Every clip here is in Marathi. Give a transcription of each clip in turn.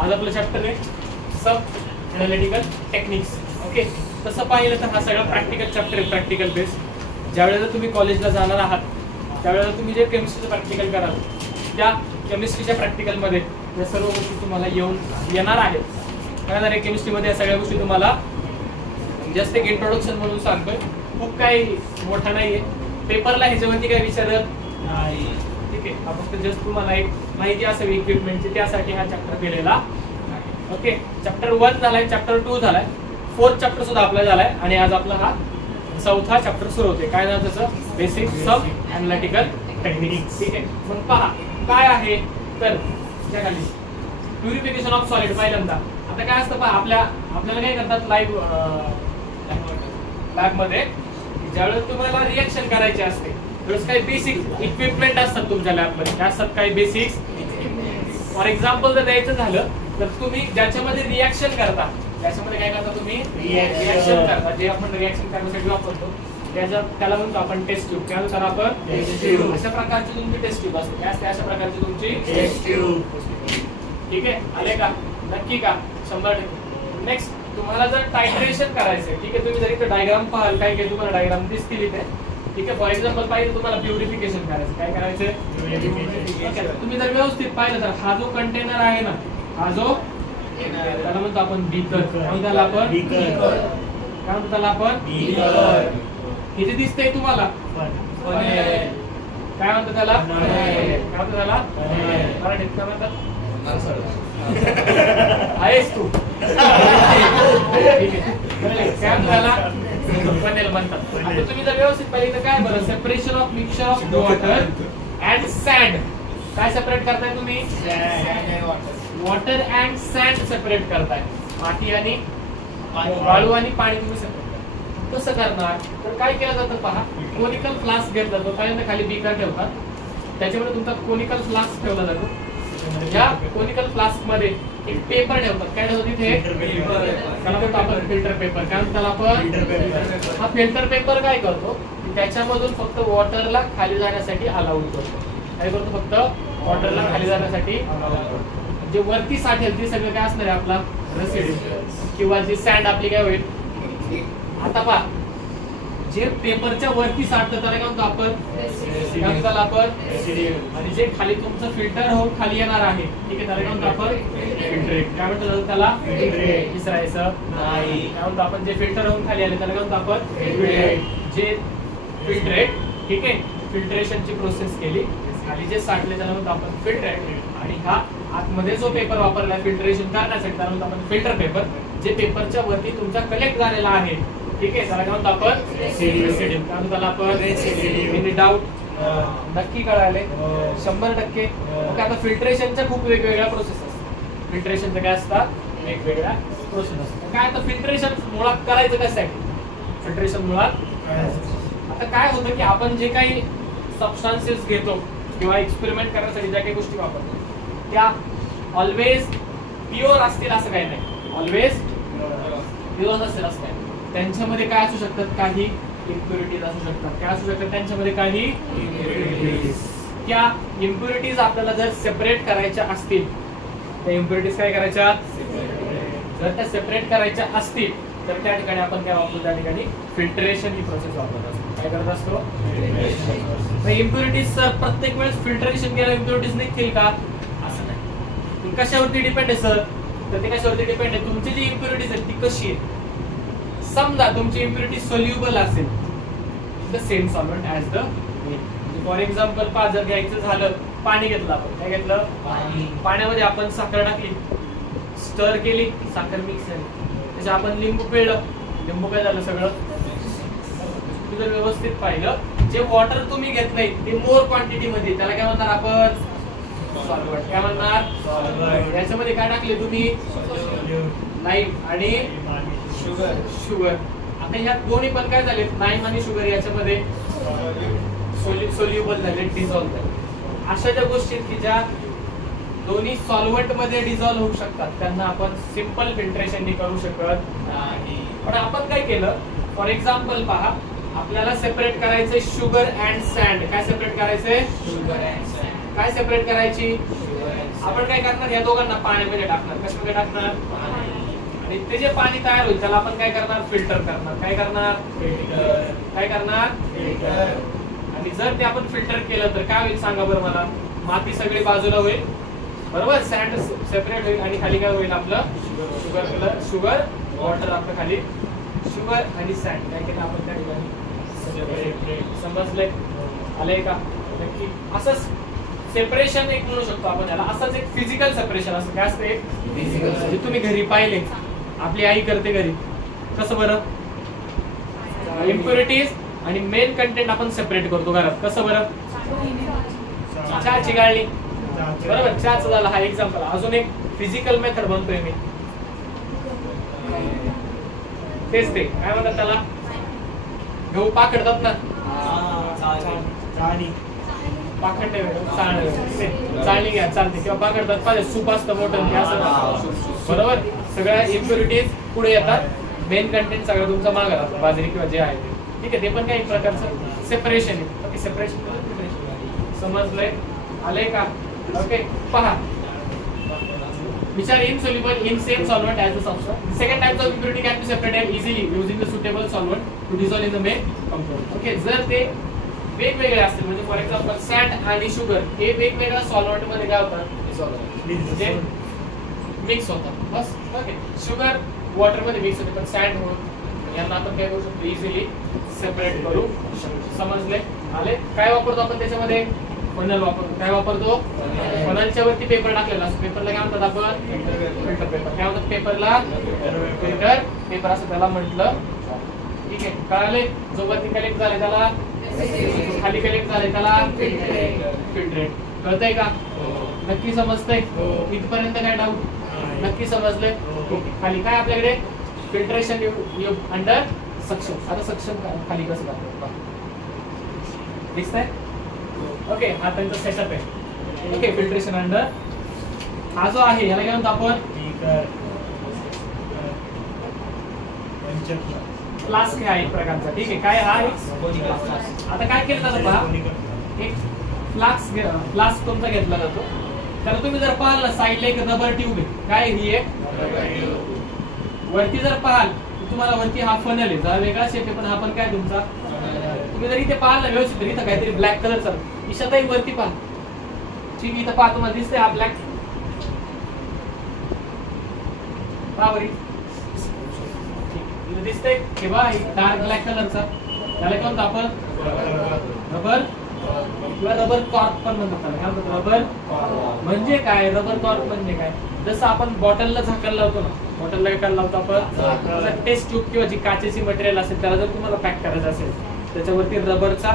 आज आपलं चॅप्टर आहे सब एनालिटिकल टेक्निक्स. ओके, तसं पाहिलं तर हा सगळा प्रॅक्टिकल चॅप्टर आहे, प्रॅक्टिकल बेस. ज्यावेळेला तुम्ही कॉलेजला जाणार आहात त्यावेळेला तुम्ही जे केमिस्ट्रीचं प्रॅक्टिकल कराल त्या केमिस्ट्रीच्या प्रॅक्टिकलमध्ये या सर्व गोष्टी तुम्हाला येणार आहेत. कारण आहे केमिस्ट्रीमध्ये या सगळ्या गोष्टी तुम्हाला जस्ट एक इंट्रोडक्शन म्हणून सांगतोय, खूप काही मोठा नाहीये. पेपरला ह्याच्यावरती काही विचारत नाही, ठीक आहे. आपण जस्ट तुम्हाला एक माहिती असावी इक्विपमेंटची, त्यासाठी हा चॅप्टर केलेला आहे. ओके, चॅप्टर 1 झालाय, चॅप्टर 2 झालाय, 4th चॅप्टर सुद्धा आपला झालाय आणि आज आपला हा 4था चॅप्टर सुरू होते. काय नाव त्याचं? बेसिक सब एनालिटिकल टेक्निक्स. ठीक आहे, मग पहा काय आहे तर त्याखाली प्युरिफिकेशन ऑफ सॉलिड. पहिल्यांदा आता काय असतं पहा, आपल्याला काय करतात लॅबमध्ये ज्यावेळेस तुम्हाला रिएक्शन करायचे असते त्यावेळेस काही बेसिक इक्विपमेंट असतात तुमच्या लॅबमध्ये. त्या असतात काही बेसिक्स. फॉर एक्झाम्पल जर द्यायचं झालं तर तुम्ही ज्याच्यामध्ये रिएक्शन करता, त्याच्यामध्ये काय करता तुम्ही रिएक्शन करता, जे आपण रिएक्शन करण्यासाठी वापरतो त्याला म्हणतो आपण टेस्ट ट्यूब. त्यानुसार आपण अशा प्रकारची तुमची टेस्ट ट्यूब असते. काय असते? अशा प्रकारची तुमची टेस्ट ट्यूब. ठीक आहे, आले का? नक्की का? 100%. नेक्स्ट तुम्हाला जर टायट्रेशन करायचंय, ठीक आहे, तुम्ही जर इथे डायग्राम पाहाल, काय काय तुम्हाला डायग्राम दिसतील इथे, ठीक आहे. फॉर एक्झाम्पल पाहिजे तुम्हाला प्युरिफिकेशन करायचं. काय करायचंय? तुम्ही जर व्यवस्थित पाहिलं तर हा जो कंटेनर आहे ना, हा जो त्याला म्हणतो आपण बीकर. त्याला आपण बीकर काय म्हणतो? त्याला आपण बीकर. इथे दिसतंय तुम्हाला काय म्हणतो त्याला? काय म्हणतो त्याला? मराठीत काय म्हणतात? आहेस तू? पनेल म्हणतात. आता तुम्ही जर व्यवस्थित पाहिजे तर काय बरं, separation of mixture of water and sand. काय सेपरेट करताय तुम्ही? वॉटर अँड सँड सेपरेट करताय. माती आणि वाळू आणि पाणी तुम्ही सेपरेट करताय. कसं करणार तर काय केलं जातं पहा, कोनिकल फ्लास्क घेतला जातो. पहिल्यांदा खाली बीकर ठेवतात, त्याच्यामध्ये तुमचा कोनिकल फ्लास्क ठेवला जातो. या कोनिकल फ्लास्क मध्ये एक पेपर ठेवतात. काय ठेवतात तिथे? त्याला म्हणतो आपण फिल्टर पेपर. काय म्हणतात आपण? हा फिल्टर पेपर काय करतो, त्याच्यामधून फक्त वॉटरला खाली जाण्यासाठी अलाउड करतो. काय करतो? फक्त वॉटरला खाली जाण्यासाठी. जे वरती साठेल ते सगळं काय असणार आहे? आपला रेसिड्यू किंवा जी सँड आपली काय होईल. आता पहा, जे पेपरच्या वरती साठतं त्याला काय म्हणतो आपण? त्याला आपण. आणि जे खाली तुमचं फिल्टर होऊन खाली येणार आहे, ठीक आहे, त्याला काय म्हणतो आपण? फिल्ट्रेट. काय म्हणतो त्याला? विसरायचं नाही. काय म्हणतो आपण? जे फिल्टर होऊन खाली आले त्याला काय म्हणतो आपण? जे फिल्ट्रेट, ठीक आहे, फिल्ट्रेशनची प्रोसेस केली, खाली जे साठले त्याला म्हणतो आपण फिल्ट्रेट. आणि हा आतमध्ये जो पेपर वापरला फिल्ट्रेशन करण्यासाठी त्याला म्हणतो आपण फिल्टर पेपर. जे पेपरच्या वरती तुमचा कलेक्ट झालेला आहे, ठीक आहे, त्याला काय म्हणतो आपण? रेसिड्यू. काय म्हणतो त्याला आपण? Any doubt? नक्की कळाले? 100%. मग आता फिल्ट्रेशनच्या खूप वेगवेगळ्या प्रोसेस असतात. फिल्ट्रेशनच्या काय असतात? वेगवेगळ्या प्रोसेस असतात. काय आता फिल्ट्रेशन मुळात करायचं कशासाठी? फिल्ट्रेशन मुळात आता काय होतं की आपण जे काही सबस्टान्सेस घेतो किंवा एक्सपेरिमेंट करण्यासाठी ज्या काही गोष्टी वापरतो त्या ऑलवेज प्युअर असतील असं काही नाही. ऑलवेज प्युअर असतील असं काही. त्यांच्यामध्ये काय असू शकतात? काही इम्प्युरिटीज असू शकतात. काय असू शकतात? त्यांच्यामध्ये काही इम्प्युरिटीज. त्या इम्प्युरिटीज आपल्याला जर सेपरेट करायच्या असतील, त्या इम्प्युरिटीज काय करायच्या? जर त्या सेपरेट करायच्या असतील तर त्या ठिकाणी आपण काय वापरतो? त्या ठिकाणी फिल्ट्रेशन ही प्रोसेस वापरत असतो. काय करत असतो? इम्प्युरिटीज प्रत्येक वेळेस फिल्ट्रेशन केलं इम्प्युरिटीज निघतील का? असं नाही. कशावरती डिपेंड आहे सर? तर ते कशावरती डिपेंड आहे? तुमची जी इम्प्युरिटीज आहे ती कशी आहे. समजा तुमची इम्प्युरिटी सोल्युबल असेल, the same solvent as the. For example पहा, जर घ्यायचं झालं, पाणी घेतलं आपण. काय घेतलं? पाण्यामध्ये आपण साखर टाकली, स्टर केली, साखर मिक्स झाली, त्याच्या आपण लिंबू पिळलं, लिंबू काय झालं? सगळं. तुम्ही जर व्यवस्थित पाहिलं, जे वॉटर तुम्ही घेतलंय ते मोर क्वांटिटी मध्ये, त्याला काय म्हणणार आपण? सॉल्व्हेंट. काय म्हणणार? याच्यामध्ये काय टाकले तुम्ही? लाईम आणि शुगर. आता ह्या दोन्ही पण काय झाले? लाईम आणि शुगर याच्यामध्ये सोल्युबल झाले, डिझॉल्व झाले. अशा ज्या गोष्टी की ज्या दोन्ही सॉल्व्हेंट मध्ये डिझॉल्व होऊ शकतात त्यांना आपण सिंपल फिल्ट्रेशन करू शकत नाही. पण आपण काय केलं? फॉर एक्झाम्पल पहा, आपल्याला सेपरेट करायचंय शुगर अँड सँड. काय सेपरेट करायचंय? Sugar and sand. काय सेपरेट करायची? आपण काय करणार, या दोघांना पाण्यामध्ये टाकणार. कशामध्ये टाकणार? आणि ते जे पाणी तयार होईल त्याला आपण काय करणार? फिल्टर करणार. काय करणार? फिल्टर. काय करणार? फिल्टर. आणि जर ते आपण फिल्टर केलं तर काय होईल सांगा बरं मला? माती सगळी बाजूला होईल, बरोबर, सँड सेपरेट होईल आणि खाली काय होईल आपलं? Sugar water. आपलं खाली शुगर आणि सँड काय केलं आपण त्या ठिकाणी? समजलंय? आलंय का? नक्की. असंच सेपरेशन एक म्हणू शकतो आपण याला. असंच एक फिजिकल सेपरेशन असतं. काय असतं? एक फिजिकल. जे तुम्ही घरी पाहिले, आपली आई करते घरी. कसं बरं? इम्प्युरिटीज आणि मेन कंटेंट आपण सेपरेट करतो घरात. कसं बरं? चहाची गाळणी, बरोबर, चहाचं झालं हा एक्झाम्पल. अजून एक फिजिकल मेथड म्हणतोय मी, तेच ते काय म्हणतात त्याला? गहू पाकडतात ना, पाखंडे चाळणी घ्या चालते, किंवा पाकडतात पाहिजे. सूप असतं मोठं ते असं, बरोबर. सगळ्या इम्प्युरिटीज पुढे येतात, मेन कंटेंट सगळं तुमचा मागे राहतो, बाजरी किंवा जे आहे ते. ठीक आहे, ते पण काही प्रकारचं सेपरेशन आहे. Okay, separation. समजलंय? आलंय का? ओके, पहा. Which are insoluble in same solvent as the substance. The second type of impurity can be separated easily using the suitable solvent to dissolve in the main compound. Okay, जर ते वेगवेगळे असतील, म्हणजे फॉर एक्झाम्पल सॅट आणि शुगर हे वेगवेगळ्या सॉल्व्हंट मध्ये काय होतात? म्हणजे मिक्स होतात. बस. ओके, शुगर वॉटर मध्ये मिक्स होते, पण सॅट होत यांना आपण काय करू शकतो? इझिली सेपरेट करू शकतो. समजले? आले? काय वापरतो आपण त्याच्यामध्ये? फनल वापरतो. काय वापरतो? फनलच्या वरती पेपर टाकलेला असतो. पेपरला काय म्हणतात आपण? Filter paper. काय म्हणतात पेपरला? फिल्टर पेपर असं त्याला म्हटलं. ठीक आहे, कळाले? जो वरती कलेक्ट झाले त्याला, खाली कलेक्ट झाले त्याला फिल्ट्रेट. कळतंय का? नक्की समजतंय? इथपर्यंत काय डाऊट? नक्की समजलंय? खाली काय आपल्याकडे? Filtration under suction. आता सक्शन खाली कसं करतो दिसतंय? ओके, हा त्यांचा सेटअप आहे. Okay, filtration under. हा जो आहे याला काय म्हणतो आपण? फ्लास्क आहे एक प्रकारचा. ठीक आहे, काय हा? आता काय केलं जातं पहा, एक फ्लास्क तुमचा घेतला जातो. त्याला तुम्ही जर पाहाल ना, साईडला एक रबर ट्यूब आहे. काय ही एक? वरती जर पाहाल तुम्हाला वरती हा फनल आहे, जरा वेगळा शेप आहे, पण हा पण काय तुमचा? तुम्ही जर इथे पाहाल ना व्यवस्थित, इथं काहीतरी ब्लॅक कलरचा इशाताही वरती पहा. ठीक आहे, इथं पहा, तुम्हाला दिसतंय हा ब्लॅक? पहा बरी, इथं दिसतंय की बा डार्क ब्लॅक कलरचा. त्याला काय म्हणतो आपण? रबर किंवा रबर कॉर्क पण म्हणतात त्याला. काय म्हणतात? रबर म्हणजे काय? रबर कॉर्क म्हणजे काय? जसं आपण बॉटलला झाकण लावतो ना, बॉटलला काय लावतो आपण? टेस्ट ट्यूब किंवा जी काचेची मटेरियल असेल त्याला जर तुम्हाला पॅक करायचं असेल, त्याच्यावरती रबरचा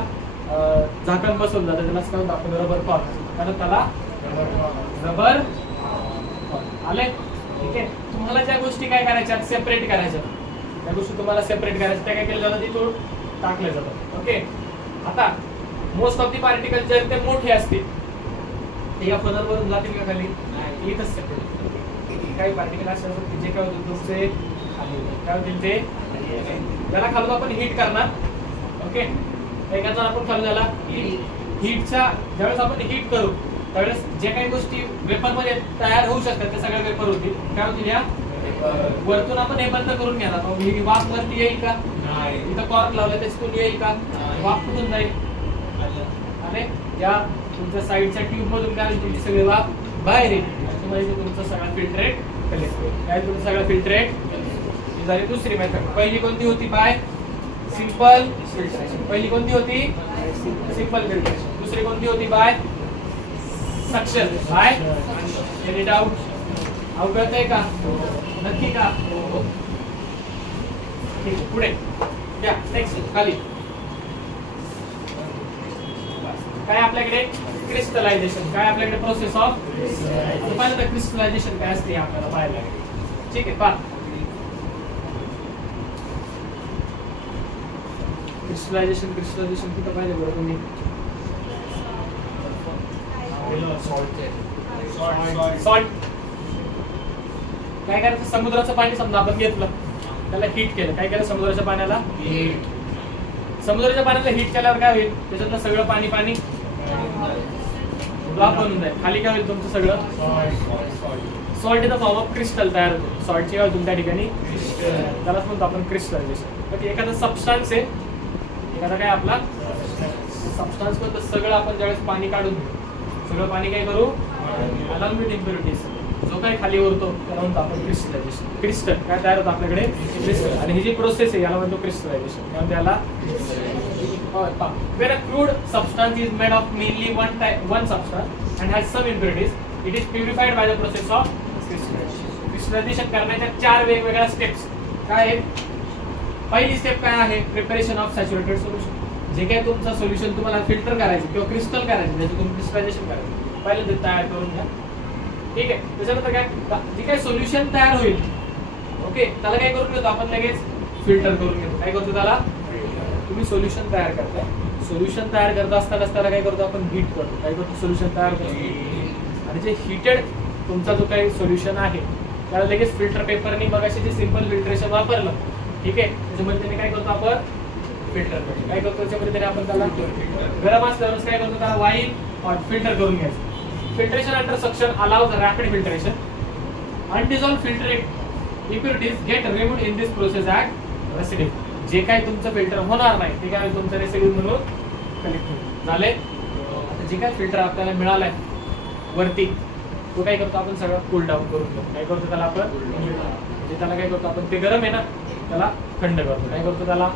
झाकण बसवून जातं, त्याला काय म्हणतो आपण? Rubber cork. कारण त्याला रबर आले. ठीक आहे, तुम्हाला ज्या गोष्टी काय करायच्या? सेपरेट करायच्या. त्या गोष्टी तुम्हाला सेपरेट करायच्या, त्या काय केल्या जातात? तिथून टाकल्या जातात. ओके, आता मोस्ट ऑफ दी पार्टिकल जर ते मोठे असतील ते या फनल वरून जातील का खाली? इथंच सेपरेट. काही पार्टिकल असे असतात की जे काय होतील तुमचे खाली, काय होतील ते? त्याला खालून आपण हीट करणार. ओके, एकाचा आपण खालून त्याला हीटच्या ज्यावेळेस आपण हीट करू त्यावेळेस जे काही गोष्टी वेपर मध्ये तयार होऊ शकतात ते सगळ्या वेपर होतील. काय होतील? या वरतून आपण हे बंद करून घेणार. ही वाफ वरती येईल का? इथं कॉर्क लावलं त्याच्यातून येईल का? वाफ कुठून जाईल? आणि या तुमच्या साईडच्या ट्यूब मधून काय तुमची सगळी वाफ बाहेर येईल. तुम्हाला तुमचं सगळं फिल्ट्रेट काय? तुमचं सगळं फिल्ट्रेट. ही झाली दुसरी मेथड. पहिली कोणती होती? By simple filtration. पहिली कोणती होती? Simple filtration. दुसरी कोणती होती? By suction. By any doubt? अवगत आहे का? नक्की का? ठीक आहे, पुढे या. नेक्स्ट खाली काय आपल्याकडे? क्रिस्टलायझेशन. काय आपल्याकडे? प्रोसेस ऑफ पाहिलं तर क्रिस्टलायझेशन काय असते आपल्याला पाहायला लागेल. ठीक आहे, पहा क्रिस्टलायझेशन. क्रिस्टलायझेशन कुठं पाहिजे बरं तुम्ही? सॉल्ट. काय करायचं? समुद्राचं पाणी समजा आपण घेतलं, त्याला हीट केलं. काय केलं? समुद्राच्या पाण्याला हीट. समुद्राच्या पाण्याला हीट केल्यावर काय होईल? त्याच्यातलं सगळं पाणी ड्रॉप बनून जाईल. खाली काय होईल तुमचं सगळं salt in the form of crystal तयार होतो. सॉल्टची काय होईल त्या ठिकाणी त्यालाच म्हणतो आपण क्रिस्टलायझेशन. म्हणजे एखादा सबस्टान्स आहे, एखादा काय आपला सबस्टान्स मध्ये सगळं आपण ज्यावेळेस पाणी काढून सगळं पाणी काय करू अल्युमिनियम इम्प्युरिटीज जो काय खाली उरतो त्याला म्हणतो आपण क्रिस्टलायझेशन. क्रिस्टल काय तयार होतं आपल्याकडे क्रिस्टल. आणि ही जी प्रोसेस आहे याला म्हणतो क्रिस्टलायझेशन. म्हणजे याला where a crude substance is made of mainly one substance and has some impurities, it is purified by the process of crystallization. Crystallization करण्याच्या 4 वेगवेगळ्या स्टेप्स काय आहेत. पहिली स्टेप काय आहे प्रिपरेशन ऑफ सॅच्युरेटेड सोल्युशन. जे काय तुमचं सोल्युशन तुम्हाला फिल्टर करायचं किंवा क्रिस्टल करायचं त्याचं तुम्ही क्रिस्टलायझेशन करायचं पहिलं ते तयार करून घ्या. ठीक आहे. त्याच्यानंतर काय जे काय सोल्युशन तयार होईल ओके त्याला काय करून घेतो आपण लगेच फिल्टर करून घेतो. काय करतो त्याला तुम्ही सोल्युशन तयार करताय. सोल्युशन तयार करत असताना त्याला काय करतो आपण हीट करतो. काय करतो सोल्युशन तयार करतो आणि जे हीटेड तुमचा जो काही सोल्युशन आहे त्याला लगेच फिल्टर पेपरनी मग असे जे सिंपल फिल्ट्रेशन वापरलं ठीक आहे त्याच्यामध्ये त्याने काय करतो आपण फिल्टर करतो. काय करतो त्याच्यामध्ये त्याने आपण त्याला गरम असल्यावर काय करतो त्याला वाईल फिल्टर करून घ्यायचं. Filtration under suction allows rapid filtration. Undissolved filtrate impurities get removed in this process as residue. जे काय तुमचं फिल्टर होणार नाही ते काय तुमचं रेसिड्यू म्हणून कलेक्ट होईल. झाले. आता जे काय फिल्टर आपल्याला मिळालंय वरती तो काय करतो आपण सगळं कूल डाऊन करून घेतो. काय करतो त्याला आपण म्हणजे त्याला काय करतो आपण ते गरम आहे ना त्याला थंड करतो. काय करतो त्याला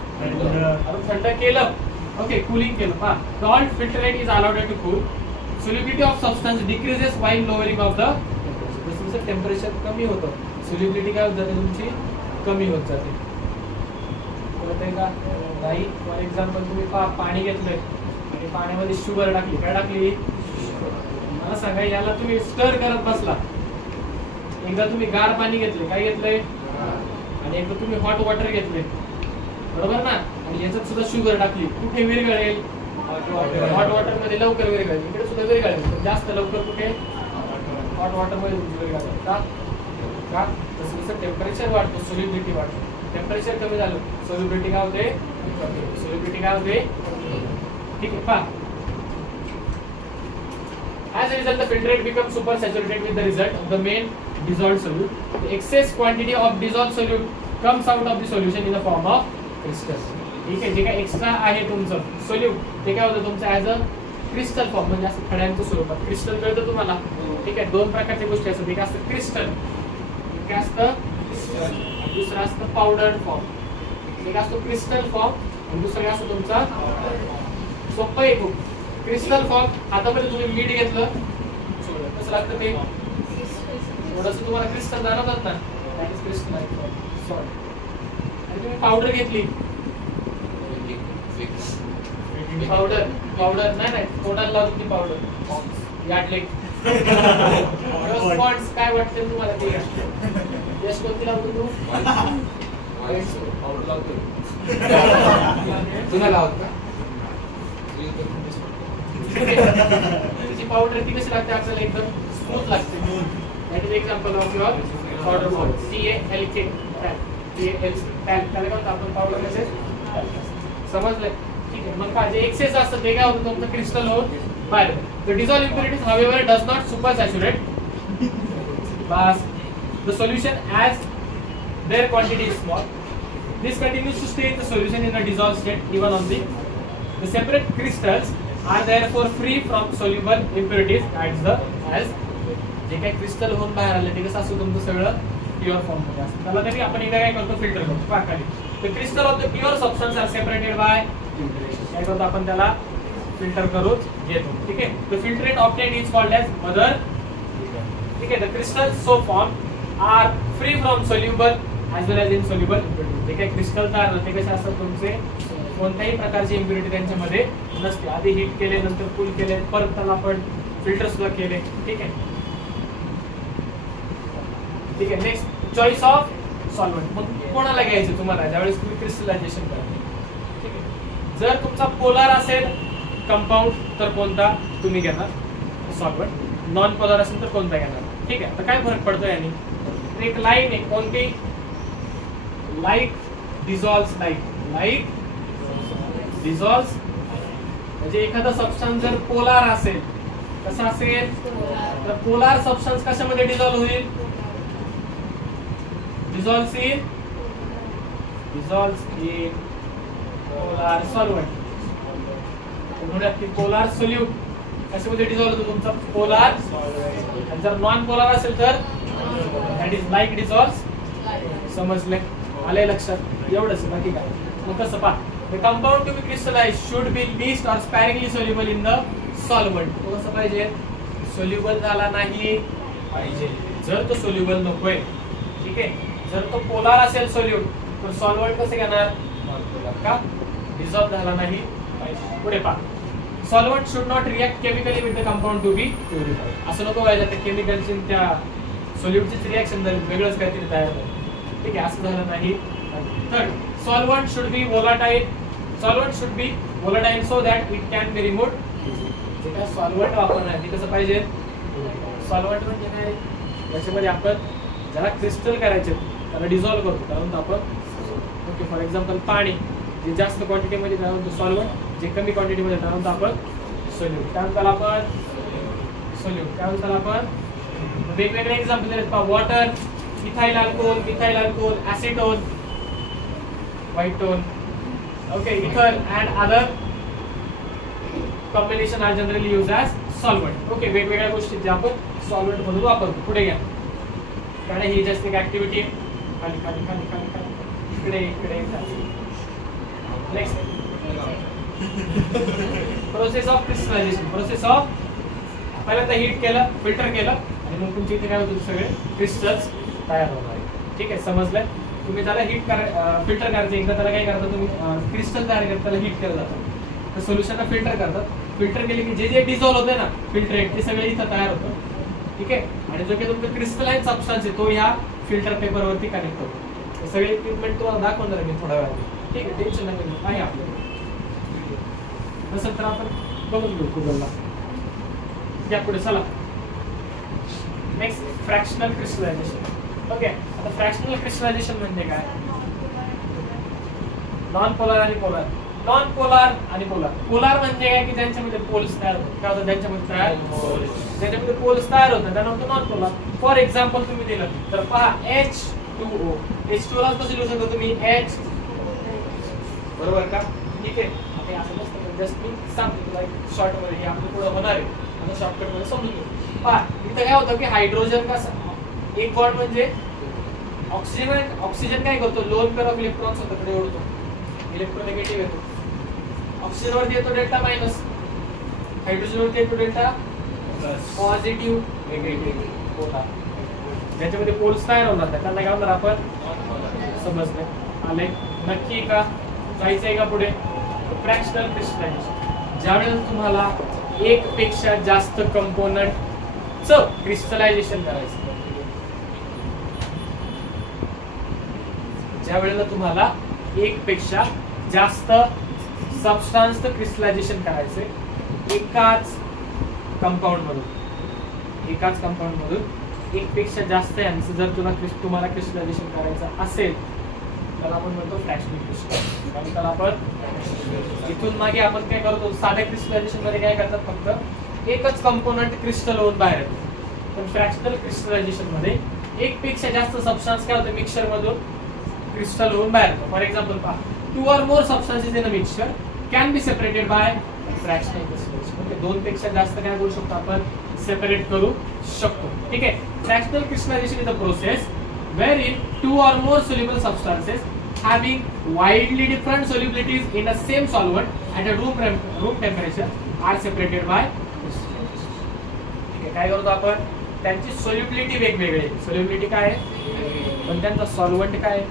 थंड केलं ओके कूलिंग केलं. पहा salt filtrate is allowed to cool. Solubility of substance decreases while lowering of the temperature. Temperature कमी होतं सोल्युबिलिटी काय होत जाते तुमची कमी होत जाते. कळतंय का नाही. फॉर एक्झाम्पल तुम्ही पाणी घेतलंय आणि पाण्यामध्ये शुगर टाकली. काय टाकली मला सांगा. याला तुम्ही स्टर करत बसला. एकदा तुम्ही गार पाणी घेतले काय घेतलंय आणि एकदा तुम्ही हॉट वॉटर घेतले बरोबर ना आणि याच्यात सुद्धा शुगर टाकली. कुठे विरघळेल हॉट वॉटर मध्ये लवकर विरघळेल. इकडे सुद्धा विरघळेल जास्त लवकर कुठे हॉट वॉटर मध्ये विरघळेल. का तसं जसं टेम्परेचर वाढतो सोल्युबिलिटी वाढतो. टेम्परेचर कमी झालं सोल्युबिलिटी काय होते सोल्युबिलिटी काय होते. ठीक आहे. पहा as a result the filtrate becomes super saturated with the result of the main dissolved solute. The excess quantity of dissolved solute comes out of the solution in the form of crystals. ठीक आहे. जे काय एक्स्ट्रा आहे तुमचं सोल्यूट ते काय होतं तुमचं ऍज अ क्रिस्टल फॉर्म म्हणजे असं खड्यांच्या स्वरूपात. क्रिस्टल कळतं तुम्हाला. ठीक आहे. 2 प्रकारच्या गोष्टी असतात. एक असतं क्रिस्टल एक असतं दुसरं असतं पावडर फॉर्म. एक असतो क्रिस्टल फॉर्म आणि दुसरं असतं तुमचा सोपं आहे खूप. क्रिस्टल फॉर्म हातामध्ये तुम्ही मीठ घेतलं कसं लागतं ते थोडंसं तुम्हाला क्रिस्टल जाणवतात ना दॅट इज क्रिस्टल सॉल्ट. आणि तुम्ही पावडर घेतली पावडर नाही तोंडाला लावून ती पावडर याडले स्पॉट्स काय वाटते तुम्हाला ते यश कोणती लावतो तू पावडर लावतो तुला लावत का त्याची पावडर ती कशी लागते आपल्याला एकदम स्मूथ लागते. That is example of your powder form. CALK त्याला काय म्हणतो आपण पावडर कसे समजलंय. ठीक आहे. मग काय जे एक्सेस असतं ते काय होतं तुमचं क्रिस्टल होऊन बाहेर. The dissolved impurities however does not super saturate but the solution as their quantity is small. This continues to stay in the solution in a dissolved state even on the separate crystals are therefore free from soluble impurities as जे काही क्रिस्टल होऊन बाहेर आले ते कसं असतं तुमचं सगळं प्युअर फॉर्म मध्ये असतं. त्याला तरी आपण एकदा काय करतो फिल्टर करतो. पहा खाली the crystal of the pure substance are separated by filtration. काय करतो आपण त्याला फिल्टर करून घेतो. ठीक आहे. the filtrate obtained is called as mother. ठीक आहे. the crystals so formed are free from soluble as well as insoluble impurities. जे काही क्रिस्टल तयार होते कसे असतात तुमचे कोणत्याही प्रकारची इम्प्युरिटी त्यांच्यामध्ये नसते. आधी हीट केले नंतर कूल केले परत त्याला आपण फिल्टर सुद्धा केले. ठीक आहे. ठीक आहे. Next choice of solvent. मग कोणाला घ्यायचं तुम्हाला ज्यावेळेस तुम्ही क्रिस्टलायझेशन करा. ठीक आहे. जर तुमचा पोलार असेल कंपाऊंड तर कोणता तुम्ही घेणार सॉल्व्हेंट. नॉन पोलार असेल तर कोणता घेणार. ठीक आहे. तर काय फरक पडतो याने. एक लाईन आहे कोणती लाईक डिझॉल्व्स लाईक डिझॉल्व्स म्हणजे एखादा सबस्टन्स जर पोलार असेल कसा असेल तर पोलार सबस्टन्स कशामध्ये डिझॉल्व्ह होईल डिझॉल्व्ह इन पोलार सॉल्व्हंट म्हणूया की पोलार सोल्यूट कशामध्ये डिझॉल्व्ह होतो तुमचा पोलार आणि जर नॉन पोलार असेल तर दॅट इज लाईक डिझॉल्व्ह समजले आले लक्षात एवढंच बाकी काय मग कसं पहा the compound to be crystallized should be least or sparingly soluble in the solvent कसं पाहिजे सोल्युबल झाला नाही पाहिजे जर तो सोल्युबल नकोय ठीक आहे जर तो पोलार असेल सोल्यूट तर सॉल्व्हंट कसं घेणार का डिझॉल्व झाला नाही पाहिजे पुढे पहा solvent should not react chemically with the compound to be purified असं नको व्हायला त्या केमिकलची त्या सोल्यूटची रिएक्शन झाली वेगळंच काहीतरी तयार झालं ठीक आहे असं झालं नाही third solvent should be volatile so that it can be removed जे काय सॉल्व्हंट वापरणार ते कसं पाहिजे सॉल्व्हंट म्हणजे काय याच्यामध्ये आपण ज्याला क्रिस्टल करायचे त्याला डिझॉल्व्ह करतो कारण आपण ओके फॉर एक्झाम्पल पाणी जे जास्त क्वांटिटी मध्ये काय म्हणतो सॉल्व्हंट जे कमी क्वांटिटी मध्ये काय म्हणतो आपण सोल्यूट काय म्हणतो आपण सोल्यूट काय म्हणतो आपण वेगवेगळे एक्झाम्पल दिलेत पहा water ethyl alcohol acetone white tone okay ether and other combination are generally used as solvent okay वेगवेगळ्या गोष्टी जे आपण सॉल्व्हंट म्हणून वापरतो पुढे घ्या कारण ही जस्ट एक ऍक्टिव्हिटी खाली इकडे नेक्स्ट प्रोसेस ऑफ क्रिस्टलायझेशन पहिल्यांदा हीट केलं फिल्टर केलं आणि मग तुमच्या इथे काय होतं सगळे क्रिस्टल्स तयार होणार ठीक आहे समजलं तुम्ही त्याला फिल्टर करायचं एकदा त्याला काय करता तुम्ही क्रिस्टल तयार करता त्याला हीट केलं जातं तर सोल्युशनला फिल्टर करतात फिल्टर केले की जे डिझॉल्व्ह होते ना फिल्ट्रेट ते सगळे इथं तयार होतं ठीक आहे आणि जो काही तुमचा क्रिस्टलाइन सबस्टन्स आहे तो ह्या फिल्टर पेपरवरती कनेक्ट होतो हे सगळे इक्विपमेंट तुम्हाला दाखवणार आहे मी थोड्या वेळात ठीक आहे टेन्शन नाही आहे आपल्याला नसेल तर आपण बघून घेऊ गुगलला या पुढे चला नेक्स्ट फ्रॅक्शनल क्रिस्टलायझेशन ओके आता फ्रॅक्शनल क्रिस्टलायझेशन म्हणजे काय नॉन पोलार आणि पोलार म्हणजे काय की ज्यांच्यामध्ये पोल्स तयार होतात काय होतं ज्यांच्यामध्ये पोल्स तयार होतात त्यांना होतं नॉन पोलार फॉर एक्झाम्पल तुम्ही दिलं तर पहा H2O ला कसं लिहू शकतो तुम्ही H बरोबर का ठीक आहे आता असं नसतं जस्ट मी सांगतो तुला शॉर्ट मध्ये हे आपलं पुढे होणार आहे आता शॉर्टकट मध्ये समजून घेऊ पहा इथं काय होतं की हायड्रोजन का एक बॉन्ड म्हणजे ऑक्सिजन काय करतो लोन पेअर ऑफ इलेक्ट्रॉन्स स्वतःकडे ओढतो इलेक्ट्रोनेगेटिव्ह येतो ऑक्सिजन वरती येतो डेल्टा मायनस हायड्रोजन वरती येतो डेल्टा पॉझिटिव्ह निगेटिव्ह पोलार ज्याच्यामध्ये पोल्स तयार होणार त्यांना काय म्हणणार आपण समजले आले नक्की का जायचंय का पुढे फ्रॅक्शनल क्रिस्टलायझेशन ज्यावेळेस तुम्हाला एक पेक्षा जास्त कंपोनंटचं क्रिस्टलायझेशन करायचं ज्या वेळेला तुम्हाला एक पेक्षा जास्त सबस्टन्सचं क्रिस्टलायझेशन करायचंय एकाच कंपाऊंड मधून एक पेक्षा जास्त यांचं जर तुम्हाला क्रिस्टलायझेशन करायचं असेल त्याला आपण म्हणतो फ्रॅक्शनल क्रिस्टलायझेशन त्याला आपण इथून मागे आपण काय करतो साध्या क्रिस्टलायझेशन मध्ये काय करतात फक्त एकच कंपोनंट क्रिस्टल होऊन बाहेर येतो पण फ्रॅक्शनल क्रिस्टलायझेशन मध्ये एक पेक्षा जास्त सबस्टन्स काय होतं मिक्सचर मधून क्रिस्टल होऊन बाहेर येतो फॉर एक्झाम्पल पहा 2 or more substances in a mixture can be separated by fractional crystallization म्हणजे दोन पेक्षा जास्त काय करू शकतो आपण सेपरेट करू शकतो ठीक आहे fractional crystallization is the process wherein 2 or more soluble substances having widely different solubilities in the same solvent at a room temperature are separated by ठीक आहे काय करतो आपण त्यांची सोल्युबिलिटी वेगवेगळी सोल्युबिलिटी काय आहे पण त्यांचा सॉल्व्हंट काय आहे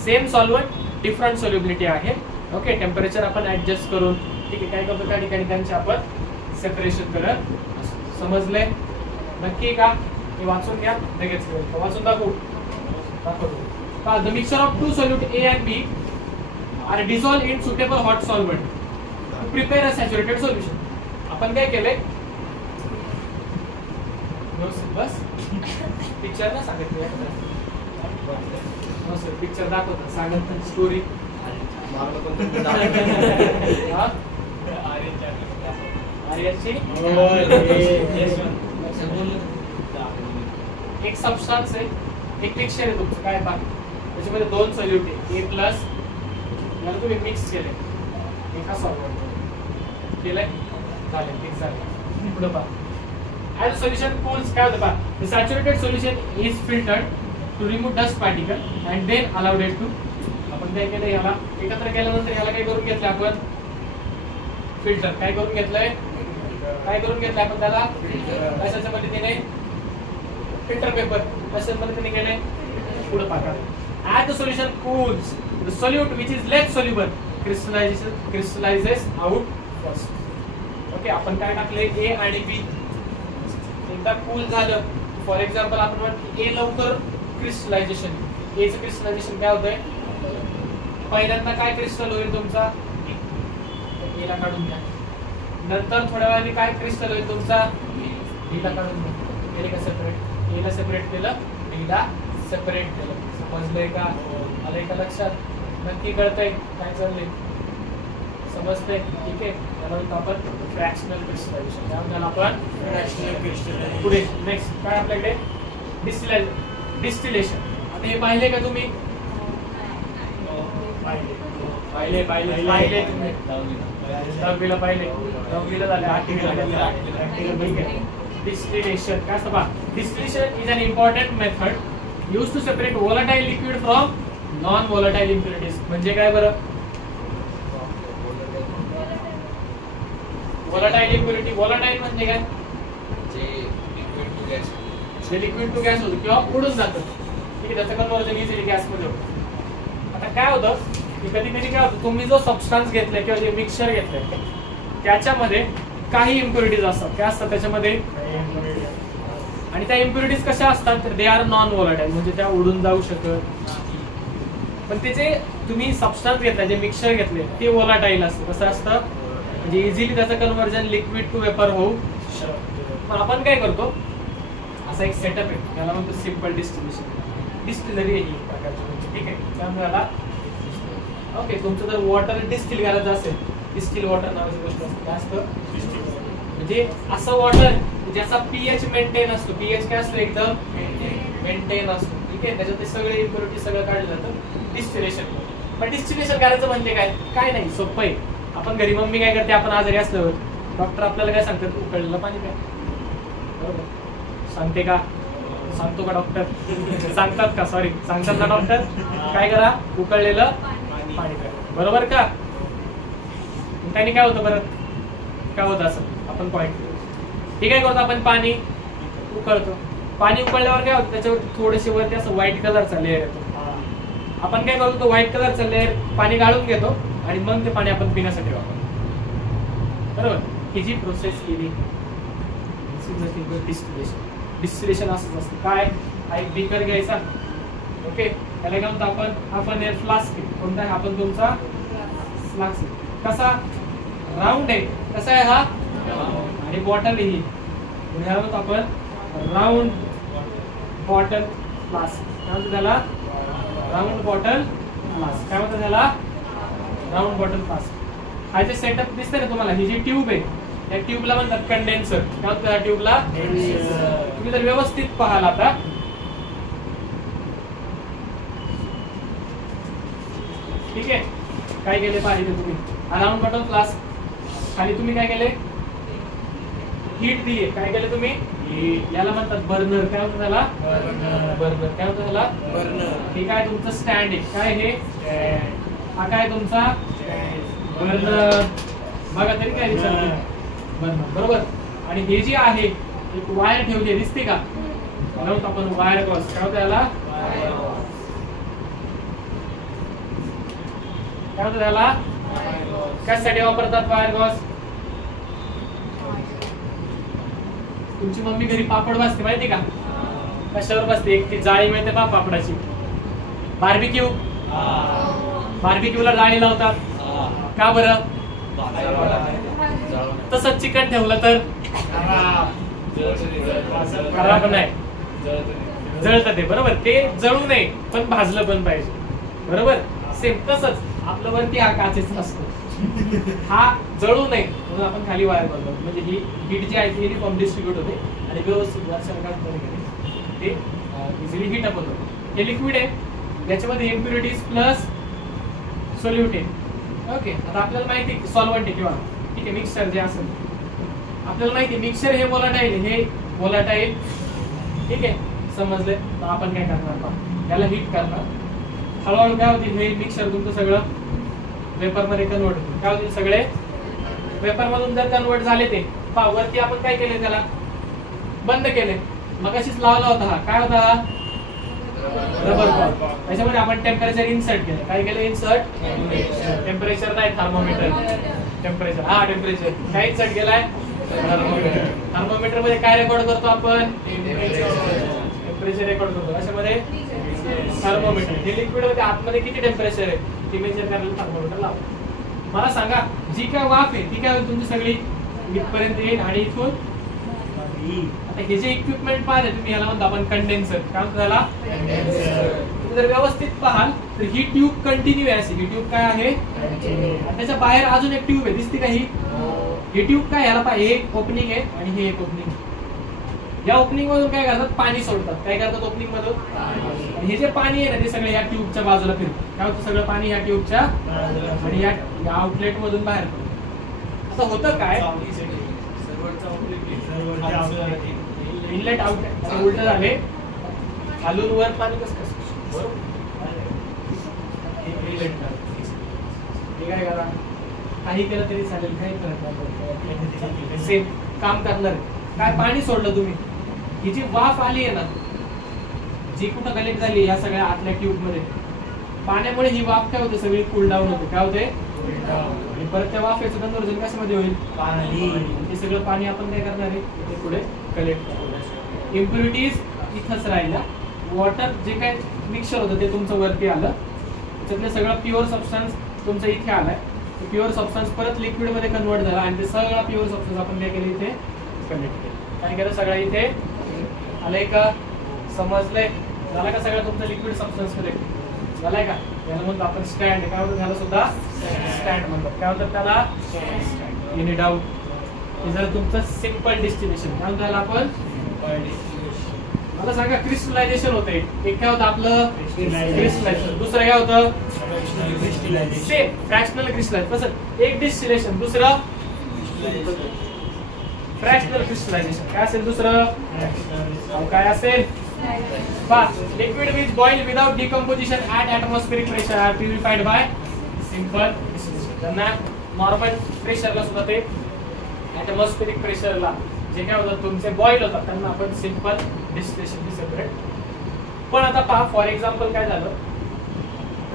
सेम सॉल्व्हंट डिफरंट सोल्युबिलिटी आहे ओके टेम्परेचर आपण ऍडजस्ट करून ठीक आहे काय करतो त्या ठिकाणी त्यांचे आपण सेपरेशन करत समजले नक्की का हे वाचून घ्या लगेच वाचून दाखवतो the mixture of two solute A and B are dissolved in suitable hot solvent to prepare a saturated solution आपण काय केले बस पिक्चर ना सांगितलं पिक्चर दाखवतात सांगत स्टोरी आर्यनची एक सबस्टन्स आहे, एक मिक्सचर आहे तुमचं काय पहा, त्याच्यामध्ये दोन सोल्यूट आहे, A प्लस याला तुम्ही मिक्स केले एका सॉल्व्हंट केलंय, चालेल मिक्स झालं. पुढे पहा ऍज सोल्युशन कूल्स काय होतं पहा, the saturated solution is filtered to remove dust particle and then allowed it to. आपण काय केलं, याला एकत्र केल्यानंतर याला काय करून घेतलं आपण, फिल्टर काय करून घेतलंय, काय करून घेतलंय आपण त्याला कशाच्या पद्धतीने, फिल्टर पेपर कशाच्या पद्धतीने केलंय. पुढे पहा as the solution cools the solute which is less soluble crystallises out first. Okay, आपण काय टाकले A आणि B, एकदा कूल झालं फॉर एक्झाम्पल आपण म्हणतो A लवकर क्रिस्टलायझेशन, A चं क्रिस्टलायझेशन काय होतंय, पहिल्यांदा काय क्रिस्टल होईल तुमचा, A ला काढून घ्या, नंतर थोड्या वेळाने काय क्रिस्टल होईल तुमचा, B ला काढून घ्या, A ला सेपरेट, A ला सेपरेट केलं, B ला सेपरेट केलं. समजलंय का, आलंय का लक्षात, नक्की कळतंय काय चाललंय, समजतंय, ठीक आहे. त्याला आपण फ्रॅक्शनल क्रिस्टलायझेशन, त्याला आपण फ्रॅक्शनल क्रिस्टलायझेशन. पुढे नेक्स्ट काय आपल्याकडे, डिस्टिलेशन. आता हे पाहिले का तुम्ही, पाहिले तुम्ही दहावीला पाहिले, दहावीला झाले, आठवीला. डिस्टिलेशन काय असतं पहा, distillation is an important method use to separate volatile liquid from non volatile impurities. म्हणजे काय बरं, वोलाटाइल इम्प्युरिटी, वोलाटाइल म्हणजे काय, जे लिक्विड टू गॅस होतं किंवा उडून जातं, ठीक आहे, त्याचं कन्व्हर्जन इझिली गॅसमध्ये होतं. आता काय होतं की कधी कधी काय होतं, तुम्ही जो सबस्टन्स घेतलाय किंवा जे मिक्सचर घेतलंय त्याच्यामध्ये काही इम्प्युरिटीज असतात, काय असतात त्याच्यामध्ये, आणि त्या इम्प्युरिटीज कशा असतात तर दे आर नॉन वोलाटाइल, म्हणजे त्या उडून जाऊ शकत. पण ते जे तुम्ही सबस्टन्स घेतलाय, जे मिक्सचर घेतले ते वोलाटाइल असतं. कसं असतं, म्हणजे इझिली त्याचं कन्व्हर्जन लिक्विड टू वेपर होऊ शकतं. पण आपण काय करतो, असा एक सेटअप आहे, त्याला म्हणतो सिंपल डिस्टिलेशन, डिस्टिलरी आहे ही प्रकारची, ठीक आहे. त्यामुळे याला ओके, तुमचं जर वॉटर डिस्टिल करायचं असेल, डिस्टिल वॉटर नावाची गोष्ट असते, काय असतं, म्हणजे असं वॉटर ज्याचा पीएच मेंटेन असतो, पीएच काय असतो एकदम मेंटेन असतो, ठीक आहे. त्याच्यात ते सगळे इम्प्युरिटी सगळं काढलं जातं डिस्टिलेशन. पण डिस्टिलेशन करायचं म्हणजे काय नाही, सोपं आहे. आपण घरी मम्मी काय करते, आपण आजारी असल्यावर डॉक्टर आपल्याला काय सांगतात, उकळलेलं पाणी प्या, बरोबर सांगते का, सांगतो का डॉक्टर, सांगतात का, सॉरी सांगतात ना डॉक्टर, काय करा उकळलेलं पाणी प्या, बरोबर का. त्याने काय होतं बरं, काय होतं असं आपण पॉइंट, ठीक आहे, करतो आपण पाणी उकळतो, पाणी उकळल्यावर काय होतं त्याच्यावर थोडेसे वरती असं व्हाईट कलरचा लेअर येतो. आपण काय करतो, तो व्हाईट कलरचा लेअर पाणी गाळून घेतो आणि मग ते पाणी आपण पिण्यासाठी वापरतो, बरोबर. ही जी प्रोसेस केली डिस्टिलेशन. डिस्टिलेशन असंच असतं, काय हा एक बीकर घ्यायचा, ओके, त्याला काय म्हणतो आपण एअर फ्लास्क, कोणता आहे आपण तुमचा फ्लास्क, कसा राऊंड आहे, कसा आहे हा, आणि बॉटल ही म्हणतो आपण राऊंड बॉटल फ्लास्क, काय म्हणतो त्याला, राऊंड बॉटल फ्लास्क, काय म्हणतो त्याला, राऊंड बॉटल फ्लास्क. हा जे सेटअप दिसतंय ना तुम्हाला, ही जी ट्यूब आहे त्या ट्यूबला म्हणतात कंडेन्सर, काय म्हणतात त्या ट्यूबला, तुम्ही जर व्यवस्थित पाहाल आता, ठीक आहे, काय केले पाहिजे तुम्ही, राऊंड बॉटल फ्लास्क खाली तुम्ही काय केले, हीट दिली, काय केलं तुम्ही, याला म्हणतात बर्नर, काय म्हणतात त्याला, बर्नर, काय म्हणतात त्याला, बर्नर. ठीक आहे, तुमचं स्टँड आहे, काय हे, हा काय तुमचा बर्नर, बघा तरी काय विचारतो, बर्नर, बरोबर. आणि हे जी आहे एक वायर ठेवली दिसते का, म्हणून आपण वायर गॉस, काय होतं याला, काय होतं त्याला, कशासाठी वापरतात वायर गॉस, तुमची मम्मी घरी पापड भाजते माहिती का, कशावर बसते, एक ती जाळी मिळते पहा पापडाची, बार्बिक्यू, बार्बिक्यूला जाळी लावतात, का बरं, तसंच चिकन ठेवलं तर खराब नाही, जळतं ते, बरोबर, ते जळू नये पण भाजलं पण पाहिजे, बरोबर. सेम तसंच आपलं वरती हा काचेचा असतो, हा जळू नये म्हणून आपण खाली वायर बनवतो, म्हणजे ही हीट जी आहे ती युनिफॉर्म डिस्ट्रीब्यूट होते आणि व्यवस्थित ते इझिली हीट अप होतं. हे लिक्विड आहे, याच्यामध्ये इम्प्युरिटीज प्लस सोल्युट आहे. ओके, आता आपल्याला माहिती आहे सॉल्व्हंट आहे किंवा ठीक आहे मिक्सचर जे असेल आपल्याला माहिती आहे मिक्सचर हे व्होलाटाईल, हे व्होलाटाईल. ठीक आहे, समजले. तर आपण काय करणार, याला हीट करणार. हळूहळू काय होतील, हे मिक्सचर तुमचं सगळं वेपर मध्ये कन्वर्ट होतील. काय होतील, सगळे वेपर मधून जर कन्वर्ट झाले ते वरती आपण काय केले, त्याला बंद केले. मग अशीच लावला होता हा, काय होता हा रबर बॉल. त्याच्यामध्ये आपण टेम्परेचर इन्सर्ट केलं. काय केलं, इन्सर्ट टेम्परेचर नाही थर्मोमीटर, टेम्परेचर हा टेम्परेचर काय इन्सर्ट केलाय, थर्मोमीटर. थर्मोमीटर मध्ये काय रेकॉर्ड करतो आपण, टेम्परेचर रेकॉर्ड करतो. अशामध्ये थर्मोमीटर हे लिक्विड मध्ये आतमध्ये किती टेम्परेचर आहे ते मेजर करायला थर्मोमीटर लावतो. मला सांगा जी काय वाफ आहे ती काय होईल तुमची सगळी इथपर्यंत येईल आणि इथून आता हे जे इक्विपमेंट पाहिले तुम्ही याला म्हणतो आपण कंडेन्सर. काय म्हणतो त्याला, तुम्ही जर व्यवस्थित पाहाल तर ही ट्यूब कंटिन्यू आहे अशी. ही ट्यूब काय आहे, त्याच्या बाहेर अजून एक ट्यूब आहे, दिसते का ही ट्यूब काय, याला पाहिजे एक ओपनिंग आहे आणि हे एक ओपनिंग. या ओपनिंग मधून काय करतात, पाणी सोडतात. काय करतात ओपनिंग मधून, हे जे पाणी आहे ना ते सगळं या ट्यूबच्या बाजूला फिरतं. काय होतं, सगळं पाणी या ट्यूबच्या आणि या आउटलेट मधून बाहेर पडतं. असं होतं काय, इनलेट आउटलेट उलट झाले, खालून वर पाणी कसं काय करा, काही केलं तरी चालेल, काही करत सेम काम करणार. काय पाणी सोडलं तुम्ही, ही जी वाफ आली आहे ना जी कुठं कलेक्ट झाली या सगळ्या आतल्या ट्यूब मध्ये, पाण्यामुळे ही वाफ काय होते, सगळी कूल डाऊन होते. काय होते, आणि परत त्या वाफेचं कन्वर्जन कशामध्ये होईल, पाणी. हे सगळं पाणी आपण काय करणार आहे, ते पुढे कलेक्ट करणार. इम्प्युरिटीज इथंच राहिला. वॉटर जे काय मिक्सचर होतं ते तुमचं वरती आलं. त्याच्यातलं सगळं प्युअर सबस्टन्स तुमचं इथे आलाय. प्युअर सबस्टन्स परत लिक्विड मध्ये कन्वर्ट झाला आणि ते सगळं प्युअर सबस्टन्स आपण काय केलं, इथे कनेक्ट केलं. काय केलं, सगळं इथे आलंय का, समजलंय. झालं का सगळं तुमचं लिक्विड सबस्टन्स कनेक्ट झालाय का. याला म्हणतो आपण स्टँड. काय म्हणतो त्याला सुद्धा स्टँड म्हणतात. काय म्हणतात त्याला, एनी डाऊट. हे झालं तुमचं सिंपल डिस्टिलेशन. काय म्हणतो त्याला आपण, मला सांगा क्रिस्टलायझेशन होते. एक काय होतं आपलं क्रिस्टलायझेशन, दुसरं काय होतं सेम फ्रॅक्शनल क्रिस्टलायझेशन. तसं एक डिस्टिलेशन, दुसरं फ्रॅक्शनल क्रिस्टलायझेशन. काय असेल दुसरं, काय असेल, liquid which boil without decomposition at atmospheric pressure are purified by simple distillation. त्यांना नॉर्मल प्रेशरला सुद्धा ते ऍटमॉस्फेरिक प्रेशरला जे काय होतात तुमचे बॉईल होतात त्यांना आपण सिंपल डिस्टिलेशन सेपरेट. पण आता पहा फॉर एक्झाम्पल काय झालं,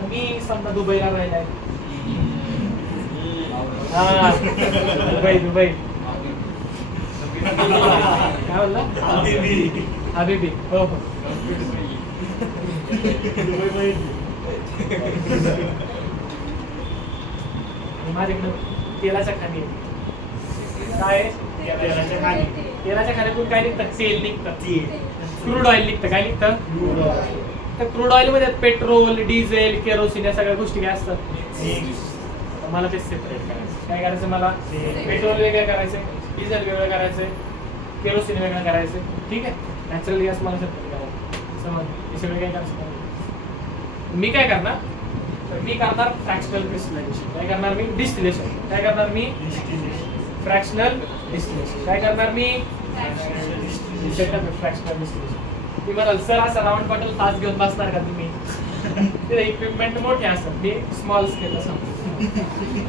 मी समजा दुबईला राहिलाय. दुबई काय बोलला, हबीबी. हो हो, माझ्याकडे तेलाच्या खाणी काय, तेलाच्या खाण्यातून काय निघतं, तेल निघतं, क्रूड ऑइल निघतं. काय निघतं, तर क्रूड ऑइल मध्ये पेट्रोल, डिझेल, केरोसिन या सगळ्या गोष्टी काय असतात. मला ते सेपरेट करायचं. काय करायचं, मला पेट्रोल वेगळं करायचंय, डिझेल वेगळं करायचंय, केरोसिन वेगळं करायचंय. ठीक आहे, नॅचरल गॅस मला सेपरेट करायचं. समज हे सगळे काय करायचं, मी काय करणार, तर मी करणार फ्रॅक्शनल क्रिस्टलायझेशन. काय करणार मी, डिस्टिलेशन. काय करणार मी, फ्रॅक्शनल डिस्टिलेशन. काय करणार मी, फ्रॅक्शनल डिस्टिलेशन. ती म्हणाल सर असं राऊंड बॉटल तास घेऊन बसणार का तुम्ही, ते इक्विपमेंट मोठे असतात, मी स्मॉल स्केल असं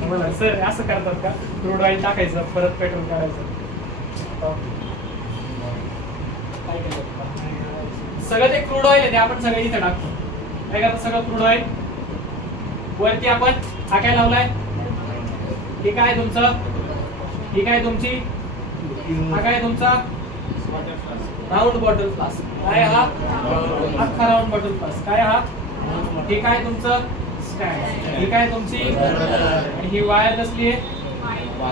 म्हणाल सर असं करतात का, क्रूड ऑइल टाकायचं परत पेट्रोल करायचं. सगळं ते क्रूड ऑइल आहे ते आपण सगळं इथे टाकतो. काय करतो, सगळं क्रूड ऑइल वरती आपण हा काय लावलाय, हे काय तुमचं, ही काय तुमची, हा काय तुमचा राऊंड बॉटल फ्लास्क. काय हा अख्खा राऊंड बॉटल फ्लास्क. काय हा, हे काय तुमचं स्टँड. ही काय तुमची, आणि ही वायर कसली आहे,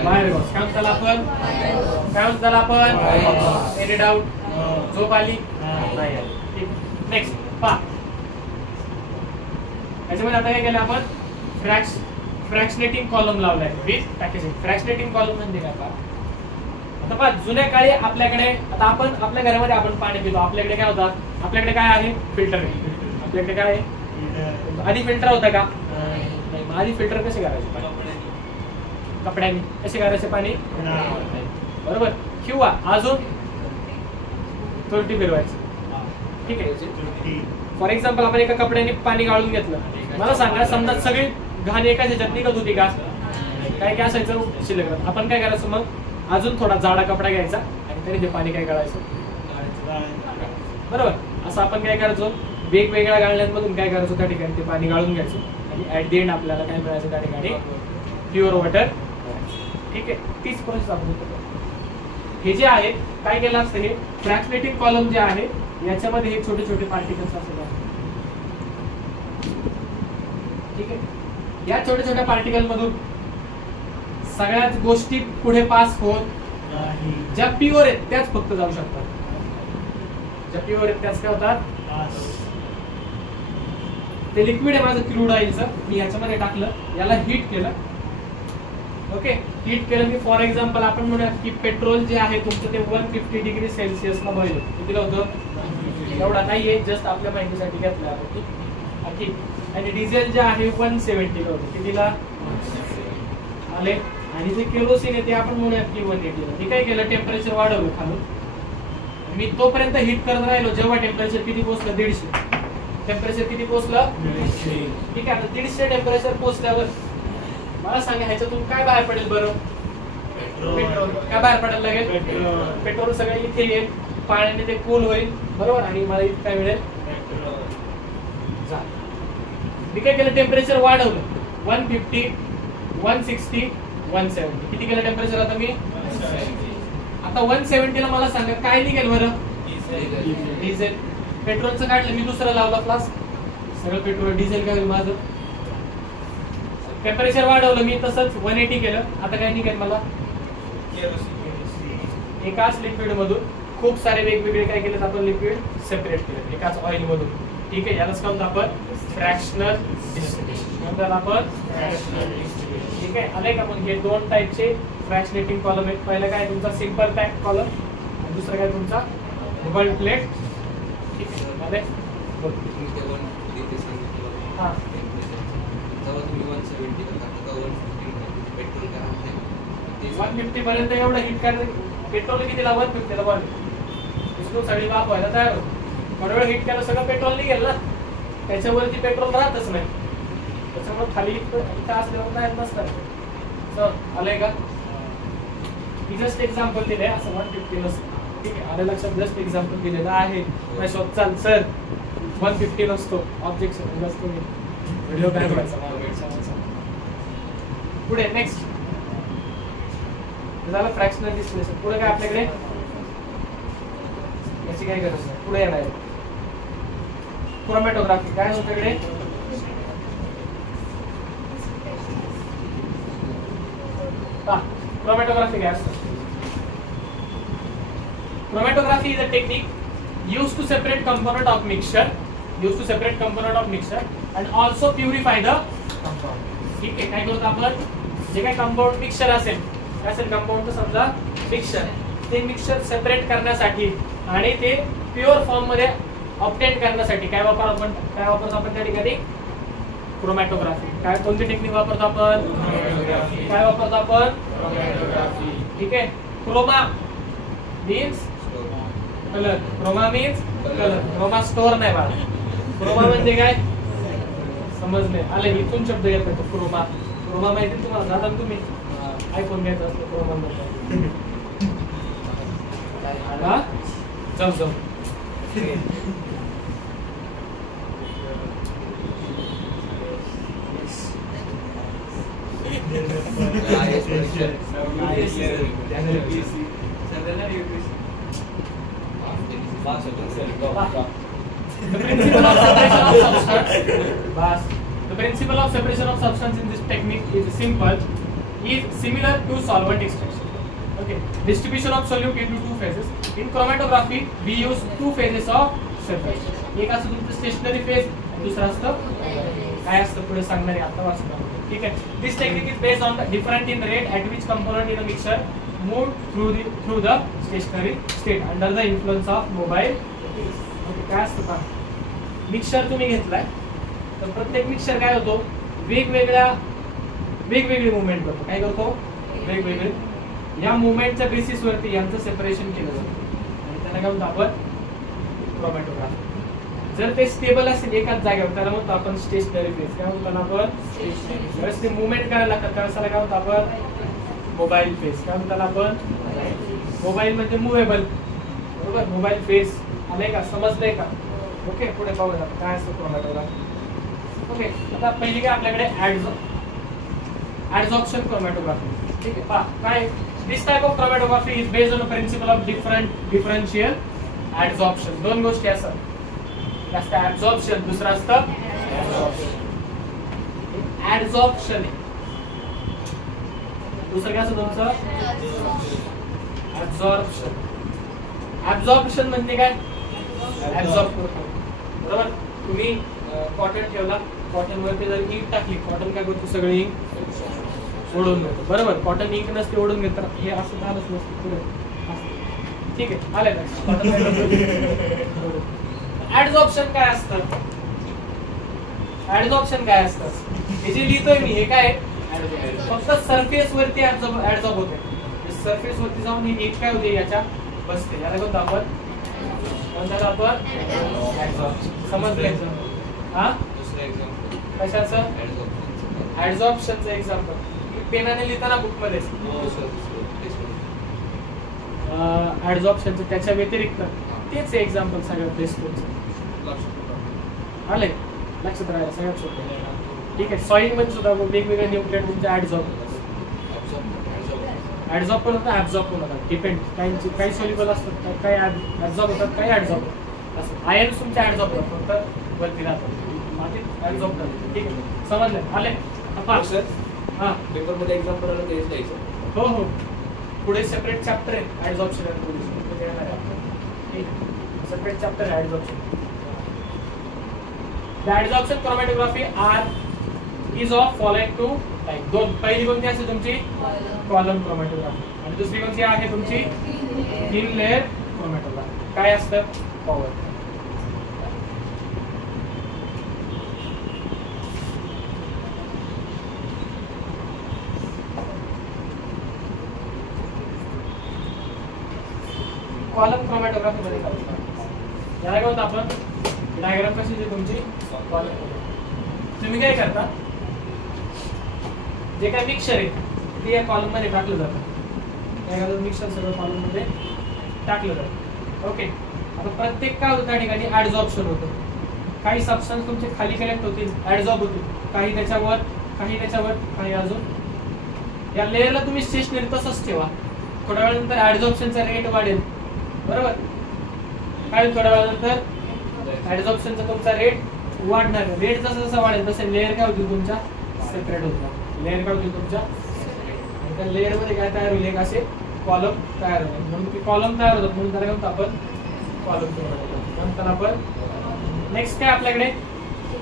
वायर बॉक्स. काय म्हणतो आपण, काय म्हणतो आपण, एनी डाऊट, झोप आली नाही आली. नेक्स्ट पहा, याच्यामध्ये आता काय केलं आपण, फ्रॅक्शनेटिंग कॉलम लावलाय विथ पॅकेजिंग. फ्रॅक्शनेटिंग कॉलम म्हणजे काय पहा, आता पहा जुन्या काळी आपल्याकडे, आता आपण आपल्या घरामध्ये आपण पाणी पितो, आपल्याकडे काय होतं, आपल्याकडे काय आहे, फिल्टर आहे. आपल्याकडे काय आहे, आधी फिल्टर होता का, नाही. आधी फिल्टर कसे करायचे, कपड्यांनी कसे करायचे पाणी, बरोबर, किंवा अजून तुरटी फिरवायची. ठीक आहे. फॉर एक्झाम्पल आपण एका कपड्याने पाणी गाळून घेतलं, मला सांगा समजा सगळी घाण एकाच ह्याच्यात निघत होती का, काय काय असायचं शिल्लक, आपण काय करायचं मग, अजून थोडा जाडा कपडा घ्यायचा आणि तरी ते पाणी काय गाळायचं, बरोबर. असं आपण काय करायचो, वेगवेगळ्या गाळण्यांमधून काय करायचो, त्या ठिकाणी ते पाणी गाळून घ्यायचो आणि ऍट द एंड आपल्याला काय मिळायचं, त्या ठिकाणी प्युअर वॉटर. ठीक आहे. तीच प्रोसेस आपण करतो. हे जे आहे काय केलं असतं, हे फ्रॅक्शनेटिंग कॉलम जे आहे याच्यामध्ये हे छोटे छोटे पार्टिकल्स असतात. ठीक आहे. या छोट्या छोट्या पार्टिकल मधून सगळ्याच गोष्टी पुढे पास होत, ज्या प्युअर आहेत त्याच फक्त जाऊ शकतात. ज्या प्युअर आहेत त्याच काय होतात, ते लिक्विड आहे माझं क्रूड ऑइलचं, मी याच्यामध्ये टाकलं, याला हीट केलं. ओके. हीट केलं की फॉर एक्झाम्पल आपण म्हणूया की पेट्रोल जे आहे तुमचं ते 150 डिग्री सेल्सिअसला बॉईल होतं. कितीला होतं, एवढा नाहीये, जस्ट आपल्या माहितीसाठी घेतलं आपण. ठीक. आणि डिझेल जे आहे 170 ला होतं. कितीला आले. आणि जे केरोसिन आहे ते आपण म्हणूया की 180 ला. मी काय केलं, टेम्परेचर वाढवलं खालून, मी तोपर्यंत हीट करत राहिलो जेव्हा टेम्परेचर किती पोहोचलं, 150. टेम्परेचर किती पोहोचलं, ठीक आहे. आता 150 टेम्परेचर पोहोचल्यावर मला सांगा ह्याच्यातून काय बाहेर पडेल, बरं, पेट्रोल. काय बाहेर पडायला लागेल, पेट्रोल. सगळं इथे येईल, पाण्याने ते कूल होईल, बरोबर, आणि मला इथे काय मिळेल, मी काय केलं, टेम्परेचर वाढवलं 150, 160, 170. किती केलं टेम्परेचर आता मी, आता 170 ला मला सांगा काय निघेल, बरं, डिझेल. पेट्रोलचं काढलं मी, दुसरं लावला फ्लास्क, सगळं पेट्रोल. डिझेल काय होईल माझं, टेम्परेचर वाढवलं मी, तसंच 180 केलं, आता काय निघेल मला, एकाच लिक्विड मधून खूप सारे वेगवेगळे काय केले आपण, लिक्विड सेपरेट केले एकाच ऑइल मधून. ठीक आहे. यालाच काय म्हणतो आपण, फ्रॅक्शनल डिस्टिलेशन म्हणतात आपण. ठीक आहे. आले का. मग हे दोन टाइपचे फ्रॅक्शनेटिंग कॉलम आहेत. पहिलं काय तुमचा सिंपल पॅक कॉलम आणि दुसरं काय तुमचा डबल प्लेट. ठीक आहे. आले. हा 150 पर्यंत एवढं हीट करायचं. पेट्रोल कितीला, 150 ला बॉईल, इसको सगळी वाफ व्हायला तयार होतो. थोडा वेळ हीट केलं, सगळं पेट्रोल निघेल ना, त्याच्यावरती पेट्रोल राहतच नाही, त्याच्यामुळे खाली इथं असल्यावर नाही नसतं. आलंय का. ही जस्ट एक्झाम्पल दिलंय, असं 150 नसतं. ठीक आहे. आलं लक्षात, जस्ट एक्झाम्पल दिलेलं आहे. शोध चाल सर 150 नसतो, ऑब्जेक्शन नसतो. व्हिडिओ काय करायचा पुढे. नेक्स्ट झालं फ्रॅक्शनल डिस्टिलेशन. पुढे काय आपल्याकडे, याची काय गरज नाही, पुढे येणार क्रोमॅटोग्राफी. काय तुमच्याकडे, क्रोमॅटोग्राफी काय असतं. Chromatography is a technique used to separate component of mixture, and also purify the compound. ठीक आहे. काय करतो आपण, जे काही कंपाऊंड मिक्सचर असेल, काय असेल कंपाऊंड, समजा मिक्सचर, ते मिक्सचर सेपरेट करण्यासाठी आणि ते प्युअर फॉर्म मध्ये ऑब्टेन करण्यासाठी काय वापरतो आपण त्या ठिकाणी, क्रोमॅटोग्राफी. काय कोणती टेक्निक वापरतो आपण, काय वापरतो आपण, ठीक आहे. Chroma means colour, chroma means colour. Croma store नाही बाळा. क्रोमा म्हणजे काय समजले, आले. इथून शब्द येत नाही. क्रोमा, क्रोमा माहिती तुम्हाला, दादा तुम्ही आयफोन घ्यायचा असतो क्रोमा मध्ये. जाऊ The principle of separation of substance in this technique is simple, is similar to solvent extraction. Okay, distribution of solute into two phases. In chromatography, we use two phases of separation. एक असतं तुमचं स्टेशनरी फेज, दुसरा असतं काय असतं पुढे सांगणारे आता वाचतो. ठीक आहे. This technique is based on the different in rate at which component in a mixer move through the stationary state under the influence of mobile. काय असतं का, मिक्सर तुम्ही घेतलाय तर प्रत्येक मिक्सर काय होतो, वेगवेगळी मुवमेंट करतो. काय करतो, वेगवेगळे. या मुवमेंटच्या बेसिस वरती यांचं सेपरेशन केलं जातं आणि त्याला काय म्हणतो आपण, क्रोमॅटोग्राफी. जर ते स्टेबल असेल एकाच जागेवर त्याला म्हणतो आपण स्टेशनरी फेज. काय म्हणतो आपण, स्टेशनरी. ते मुवमेंट करायला लागतात त्याला काय म्हणतो आपण, मोबाईल फेज. काय म्हणतो त्याला आपण, मोबाईल म्हणजे मुव्हेबल, बरोबर. मोबाईल फेज आलंय का, समजलंय का. ओके, पुढे पाहूया काय असतं क्रोमॅटोग्राफी. ओके, आता पहिली काय आपल्याकडे ऍडझॉर्प्शन क्रोमॅटोग्राफी. ठीक आहे, पहा काय. This type of chromatography is based on a principle of differential adsorption. दोन गोष्टी असतात, असतं ऍब्झॉर्प्शन, दुसरं असतं ऍडझॉर्प्शन. दुसरं काय असतं तुमचं, ऍब्झॉर्प्शन. ऍब्झॉर्प्शन म्हणजे काय, ऍब्झॉर्ब करतो, बरोबर. तुम्ही कॉटन ठेवला, कॉटन वरती जर इंक टाकली, कॉटन काय करतो, सगळी इंक ओढून घेतो, बरोबर. कॉटन इंक नसते ओढून घेतात, हे असं झालंच नसतं. ठीक आहे, आलं ना. ऍडझॉर्प्शन काय असतं, ऍडझॉर्प्शन काय असतं, हे जे लिहितोय मी हे काय, फक्त सरफेस वरती ऍडझॉर्ब होते. सरफेस वरती जाऊन ही इंक काय होते, याच्या बसते. याला कोणतं आपण समजलंय. हा, कशाचं, ऍडझॉर्प्शनचं एक्झाम्पल पेनाने लिहिताना बुक मध्ये ऍडझॉर्प्शनचं, त्याच्या व्यतिरिक्त तेच एक्झाम्पल सगळ्यात बेस्ट आले, लक्षात राहायला सगळ्यात सोपं. ठीक आहे, सॉइल मध्ये सुद्धा वेगवेगळे न्यूट्रिएंट तुमचे ऍडझॉर्ब पण होतात, ऍब्झॉर्ब पण होतात. डिपेंड, काही सोल्युबल असतात, काही ऍब्झॉर्ब होतात, काही ऍडझॉर्ब होतात. असं आयर्न तुमचे ऍडझॉर्ब होतात, फक्त वरती राहतात, मातीत ऍडझॉर्ब करतात. ठीक आहे, समजलं, आले. हा, पेपर मध्ये एक्झाम्पल आलं तेच द्यायचं. हो हो, पुढे सेपरेट चॅप्टर आहे ऍडझॉर्प्शन. सेपरेट चॅप्टर आहे adsorption. The adsorption chromatography is of following two type. दोन, पहिली कोणती असते तुमची, कॉलम क्रोमॅटोग्राफी, आणि दुसरी कोणती आहे तुमची, थिन लेअर क्रोमॅटोग्राफी. काय असतं, पॉवर. कॉलम क्रोमॅटोग्राफी मध्ये याला काय होतं आपण, डायग्राम कशी आहे तुमची, कॉलम. तुम्ही काय करता, जे काय मिक्सर आहे ते या कॉलम मध्ये टाकलं जातं. काय करतात, मिक्सर सगळं कॉलम मध्ये टाकलं जातं. ओके, आता प्रत्येक काय होतं त्या ठिकाणी ऍडझॉर्प्शन होतं. काही सबस्टन्स तुमचे खाली कलेक्ट होतील, ऍडझॉर्ब होतील, काही त्याच्यावर, काही अजून. या लेअरला तुम्ही स्टेशनरी तसंच ठेवा, थोड्या वेळानंतर ऍडझॉर्प्शनचा रेट वाढेल, बरोबर. काय थोड्या वेळानंतर ऍडझॉर्प्शनचा तुमचा रेट वाढणार. रेट जसं जसं वाढेल तसे लेअर काय होतील तुमच्या, सेपरेट होतात. लेअर काय होतील तुमच्या, आणि त्या लेअर मध्ये काय तयार होईल, एक असे कॉलम तयार होतात. म्हणून ते कॉलम तयार होतात, म्हणून त्याला म्हणतो आपण कॉलम क्रोमॅटोग्राफी. नंतर आपण नेक्स्ट काय आपल्याकडे,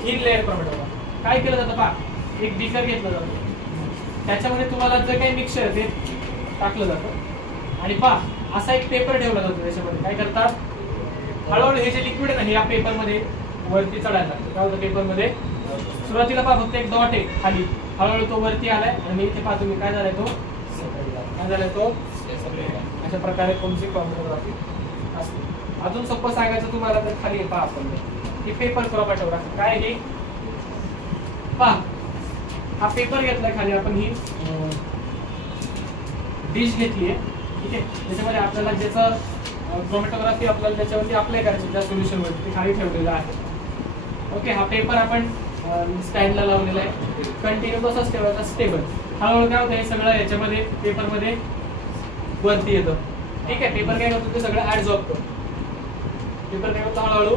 थिन लेअर क्रोमॅटोग्राफी. काय केलं जातं पहा, एक बीकर घेतलं जातं, त्याच्यामध्ये तुम्हाला जे काही मिक्सर आहे ते टाकलं जातं, आणि पहा असा एक पेपर ठेवला जातो. त्याच्यामध्ये काय करतात, हळूहळू हे जे लिक्विड आहे ना, हे या पेपर मध्ये वरती चढायला लागतं. काय होतं, पेपर मध्ये सुरुवातीला पहा फक्त एक डॉट आहे खाली, हळूहळू तो वरती आलाय, आणि इथे पहा तुम्ही काय झालाय, तो काय झालाय, तो अशा प्रकारे तुमची क्रोमॅटोग्राफी असते. अजून सोपं सांगायचं तुम्हाला तर खाली पहा आपण ही पेपर क्रोमॅटोग्राफी. काय ही पहा, हा पेपर घेतलाय खाली आपण, ही डिश घेतली आहे. ठीक आहे, त्याच्यामध्ये आपल्याला ज्याचं क्रोमॅटोग्राफी आपल्याला त्याच्यावरती अप्लाय करायची, त्या सोल्युशन वरती ते खाली ठेवलेलं आहे. ओके, हा पेपर आपण स्टँडला लावलेला आहे, कंटिन्यू तसाच ठेवायचा, स्टेबल. हळूहळू काय होतं, हे सगळं याच्यामध्ये पेपरमध्ये वरती येतं. ठीक आहे, पेपर काय करतो, ते सगळं ऍडझॉर्ब करतो. पेपर काय होतं, हळूहळू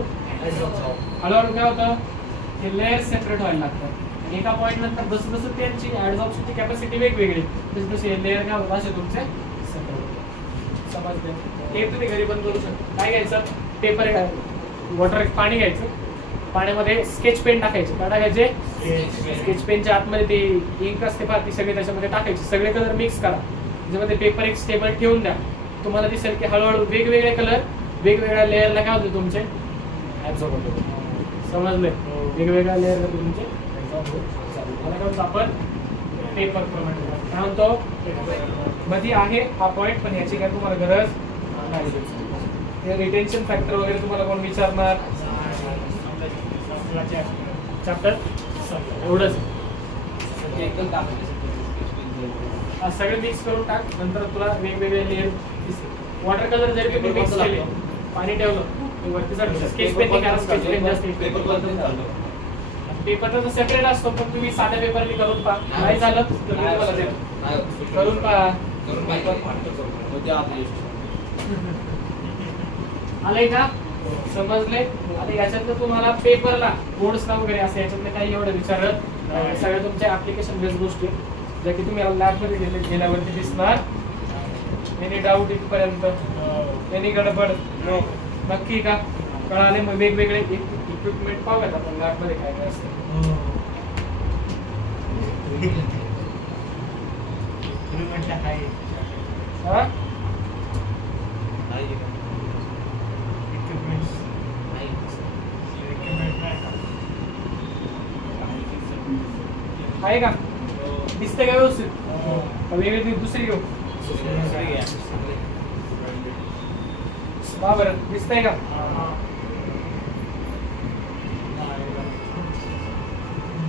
काय होतं, हे लेअर सेपरेट व्हायला लागतात. एका पॉईंट नंतर जसं जसं त्यांची ऍडझॉर्प्शनची कॅपॅसिटी वेगवेगळी, तसे तसे लेअर काय होतात, असे तुमचे समजते. हे तुम्ही घरी पण करू शकता. काय घ्यायचं, पेपर, वॉटर, पाणी घ्यायचं, पाण्यामध्ये स्केच पेन टाकायचे. काय टाकायचे? स्केच पेनच्या आतमध्ये ते इंक असते फार, ती सगळे त्याच्यामध्ये टाकायची. सगळे कलर मिक्स करा. त्याच्यामध्ये पेपर एक स्टेबल ठेवून द्या. तुम्हाला दिसेल की हळूहळू वेगवेगळे कलर वेगवेगळ्या लेअरला काय होते तुमचे ऍब्झॉर्ब होते. समजले? वेगवेगळ्या लेअरला तुमचे मला काय म्हणतो आपण पेपर प्रमाणे काय म्हणतो मध्ये आहे हा पॉईंट, पण याची काय तुम्हाला गरज नाही. रिटेन्शन फॅक्टर वगैरे तुम्हाला कोण विचारणार? चॅप्टर एवढंच सगळे मिक्स करून टाक. नंतर तुला वेगवेगळे लेअर दिसतील. वॉटर कलर जर तुम्ही मिक्स केले, पाणी ठेवलं वरती चढलं. स्केच पेन स्केच पेन जास्त पेपर तर सेपरेट असतो, पण तुम्ही साध्या पेपरने करून पहा. नाही झालं तर मी तुम्हाला देतो. करून पहा. आलंय का? समजले? आता याच्यात तुम्हाला पेपरला बोर्ड्सला वगैरे असं याच्यातलं काही एवढं विचारत नाही. सगळ्या तुमच्या ऍप्लिकेशन बेस्ड गोष्टी ज्या की तुम्ही लॅबमध्ये गेल्यावरती दिसणार. एनी डाऊट इथपर्यंत? एनी गडबड? नक्की का? कळाले? मग वेगवेगळे इक्विपमेंट पाहूयात आपण लॅबमध्ये काय काय असतं. आहे का? दिसते का व्यवस्थित? वेगळी दुसरी घेऊ बरं. दिसतंय का?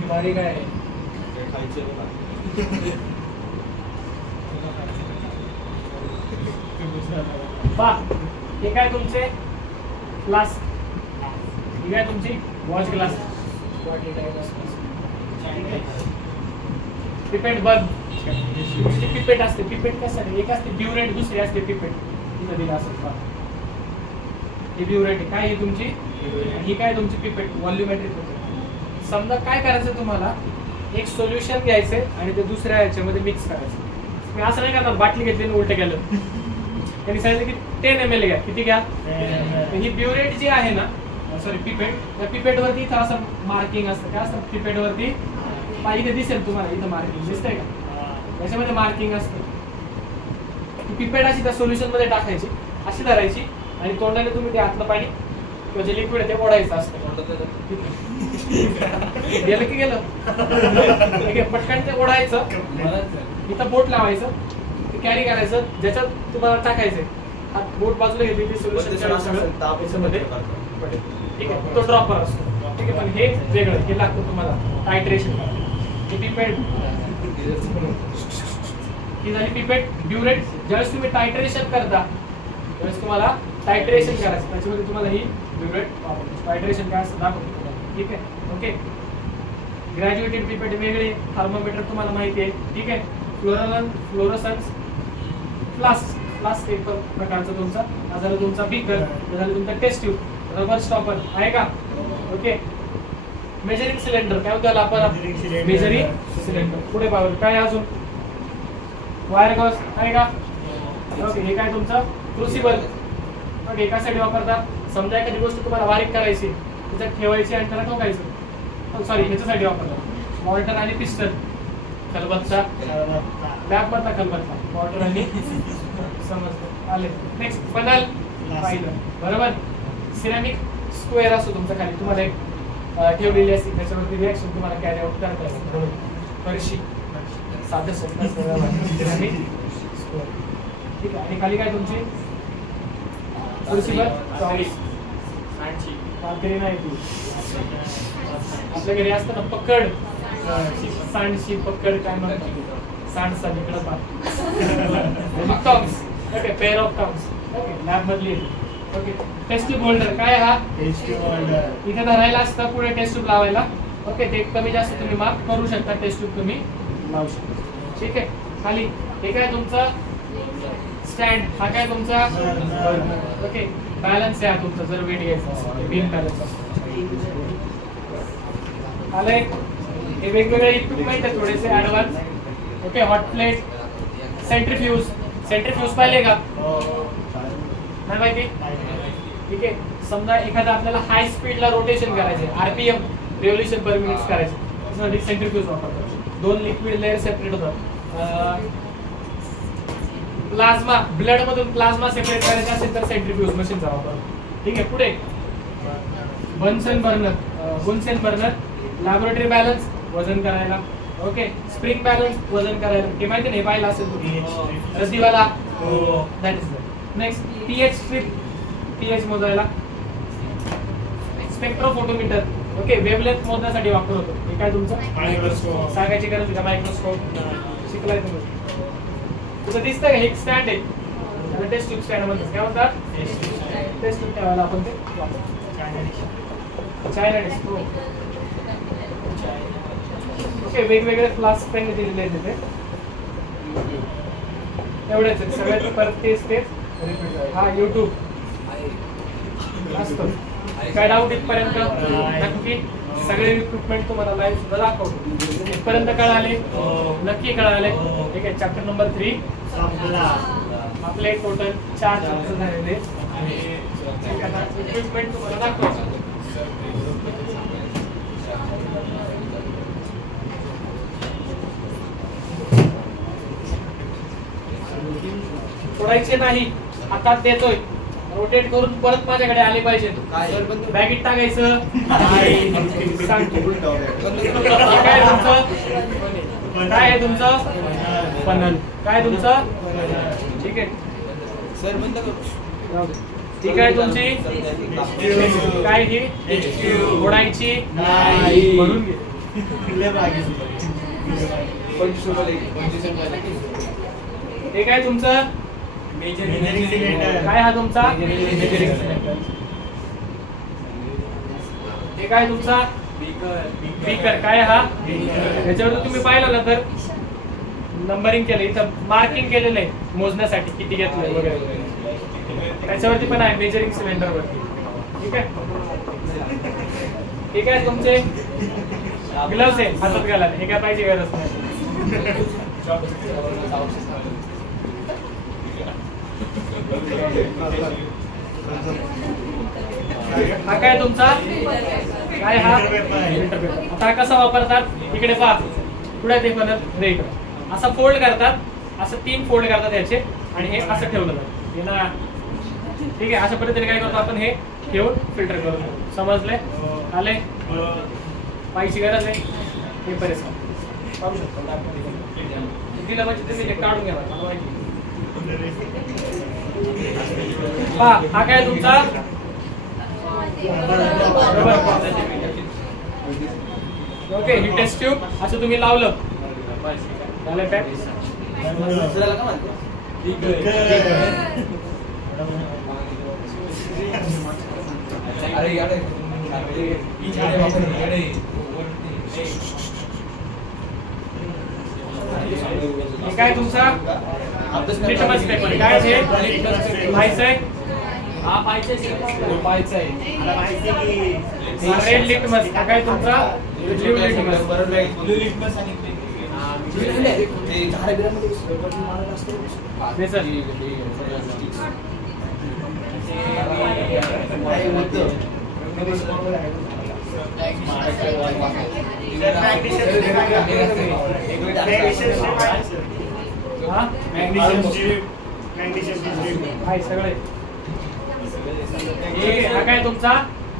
बारीक आहे. पहा, हे काय तुमचे ग्लास, ही काय तुमची वॉच ग्लास. पिपेट बल्ब, तुमची पिपेट असते. पिपेट कशासाठी? एक असते ब्युरेट, दुसरी असते पिपेट. तिथं दिलं असं पहा. ही ब्युरेट काय? ही तुमची, ही काय तुमची पिपेट व्हॉल्युमेट्रिक. समजा काय करायचं तुम्हाला, एक सोल्युशन घ्यायचंय आणि ते दुसऱ्या याच्यामध्ये मिक्स करायचं. मी असं नाही करणार बाटली घेतली आणि उलट केलं. त्यांनी सांगितलं की 10 ml घ्या. किती घ्या? ही ब्युरेट जी आहे ना, सॉरी पिपेट, त्या पिपेट वरती इथं असं मार्किंग असतं. काय असतं पिपेट वरती? इथे दिसेल तुम्हाला, इथं मार्किंग दिसतंय का? याच्यामध्ये मार्किंग असतं. पिपेट अशी त्या सोल्युशन मध्ये टाकायची, अशी धरायची आणि तोंडाने तुम्ही ते आतलं पाणी किंवा जे लिक्विड आहे ते ओढायचं असतं. गेलं की गेलं. ठीक आहे, पटकन ते ओढायचं, इथं बोट लावायचं, ते कॅरी करायचं. ज्याच्यात तुम्हाला टाकायचंय हात बोट बाजूला घेतली ती सोल्युशन त्याच्यामध्ये. ठीक आहे, तो ड्रॉपर असतो. ठीक आहे, पण हे वेगळं, हे लागतं तुम्हाला टायट्रेशन. ही पिपेट ही झाली पिपेट ब्युरेट. ज्यावेळेस तुम्ही टायट्रेशन करता त्यावेळेस तुम्हाला टायट्रेशन करायचं, त्याच्यामध्ये तुम्हाला ही ब्युरेट टायट्रेशन काय असतं दाखवतो. ठीक आहे, ओके. ग्रॅज्युएटेड पिपेट वेगळे. थर्मोमीटर तुम्हाला माहिती आहे. ठीक आहे. फ्लोरोसन्स फ्लास्क एक प्रकारचा तुमचा. हा झाला तुमचा बीकर, हा झाला तुमचा टेस्ट ट्यूब. रबर स्टॉपर आहे का? ओके. मेजरिंग सिलेंडर काय होतं आपण? Measuring cylinder. पुढे पाहू काय अजून? वायर गॉस आहे का? ओके. हे काय तुमचं? क्रुसिबल. ओके. एकासाठी वापरता. समजा एखादी गोष्ट तुम्हाला बारीक करायची, त्याच्यात ठेवायची आणि त्याला ठोकायचं. सॉरी, ह्याच्यासाठी वापरता. मॉर्टर आणि पिस्टन. खलबत्ता, लॅबमधला खलबत्ता, मॉर्टर आणि समजतं. आले. Next funnel. पाहिलं बरोबर. सिरॅमिक स्क्वेअर असतो तुमचा खाली, तुम्हाला एक ठेवलेली असते, त्याच्यावरती रिॲक्शन तुम्हाला कॅरी आउट करता येईल. फरशी साधं सोपं सिरॅमिक स्क्वेअर. ठीक आहे. आणि खाली काय तुमची क्रुसिबल चॉईस. कातरी नाही ती आपल्या घरी असतं ना पकड, सांडशी पकड काय म्हणतात, सांडसा इकडं पा Tom's. Okay. Pair of Tom's. Okay. Lab मधली ओके. टेस्ट ट्यूब होल्डर काय? हा टेस्ट ट्यूब होल्डर. इथे धरायला असतं, पुढे टेस्ट ट्यूब लावायला. ओके. ते कमी जास्त तुम्ही मार्क करू शकता. टेस्ट ट्यूब तुम्ही लावू शकता. ठीक आहे. खाली हे काय तुमचं स्टँड. हा काय तुमचा ओके. बॅलन्स आहे तुमचा, जर वेट घ्यायचा असेल बिन बॅलन्स असतो. आलंय. हे वेगवेगळे इक्विपमेंट आहे थोडेसे advance. Okay. Hot plate, centrifuge. Centrifuge पाहिले का? नाही माहिती? ठीक आहे. समजा एखादा आपल्याला हाय स्पीडला रोटेशन करायचे, आरपीएम रिव्होल्यूशन पर मिनिट करायचे, त्यासाठी सेंट्रीफ्यूज वापरतात. 2 लिक्विड लेअर सेपरेट होतात. प्लाझ्मा, ब्लड मधून प्लाझ्मा सेपरेट करायचा असेल तर सेंट्रीफ्यूज मशीनचा वापर. ठीक आहे. पुढे बन्सन बर्नर लॅबोरेटरी बॅलन्स वजन करायला. ओके. स्प्रिंग बॅलन्स वजन करायला. हे माहिती नाही, पाहिलं असेल तुम्ही रद्दीवाला. That is that. Next pH strip, pH मोजायला. स्पेक्ट्रोफोटोमीटर, ओके, वेवलेंथ मोजण्यासाठी वापर होतो. हे काय तुमचं मायक्रोस्कोप, सांगायची गरज का मायक्रोस्कोप शिकलाय तुम्ही. तुझं दिसतं का हे स्टँड आहे, त्याला टेस्ट ट्यूब स्टँड म्हणतात. काय म्हणतात? टेस्ट ट्यूब ठेवायला आपण ते वापरतो. China dish. ओके. वेगवेगळे फ्लास्क त्यांनी दिलेले आहेत तिथे. एवढेच आहेत सगळ्यात. परत तेच रिपीट. हा युट्यूब असतो. काय डाऊट इथपर्यंत? नक्की सगळे इक्विपमेंट तुम्हाला लाईव्ह सुद्धा दाखवतो. इथपर्यंत कळाले? नक्की कळाले. ठीक आहे. चॅप्टर नंबर 3 आपले टोटल 4 चॅप्टर झालेले. इक्विपमेंट तुम्हाला दाखवायचं. सोडायचे नाही. हातात देतोय, रोटेट करून परत माझ्याकडे आले पाहिजे. बॅगेत टाकायचं सांगतो. काय तुमचं? काय आहे तुमचं? पनल. काय तुमचं? ठीक आहे सर. बंद करू. ठीक आहे. तुमची काय ही ओढायची म्हणून घे. ठीक आहे. तुमचं काय? हा तुमचा हे काय तुमचा बीकर. काय हा? याच्यावर तुम्ही पाहिलं ना तर नंबरिंग केलं, इथं मार्किंग केलेलं आहे मोजण्यासाठी किती घेतलंय वगैरे. त्याच्यावरती पण आहे मेजरिंग सिलेंडर वरती. ठीक आहे. ठीक आहे. तुमचे ग्लव्स आहे हातात घालायला. हे काय पाहिजे गरज नाही. हा काय तुमचा? काय हा? आता कसा वापरतात? इकडे पहा. पुढे ते पण रे इकडे असं फोल्ड करतात. असं 3 फोल्ड करतात याचे आणि हे असं ठेवलं जातं. ठीक आहे. अशा पद्धतीने काय करतो आपण? हे ठेवून फिल्टर करतो. समजले? आले? पाहिजे गरज आहे. हे बरेच पाहू शकतो. दिलं म्हणजे तुम्ही हे काढून घ्या. मला माहिती. हा काय तुमचा? ओके. ही टेस्ट ट्यूब असं तुम्ही लावलं झालं पॅक. काय तुमचा लिटमस पेपर. काय हे माहिती आहे? हा पाहायचं आहे. Red litmus. काय तुमचा? Blue litmus. सगळे हा काय तुमचा?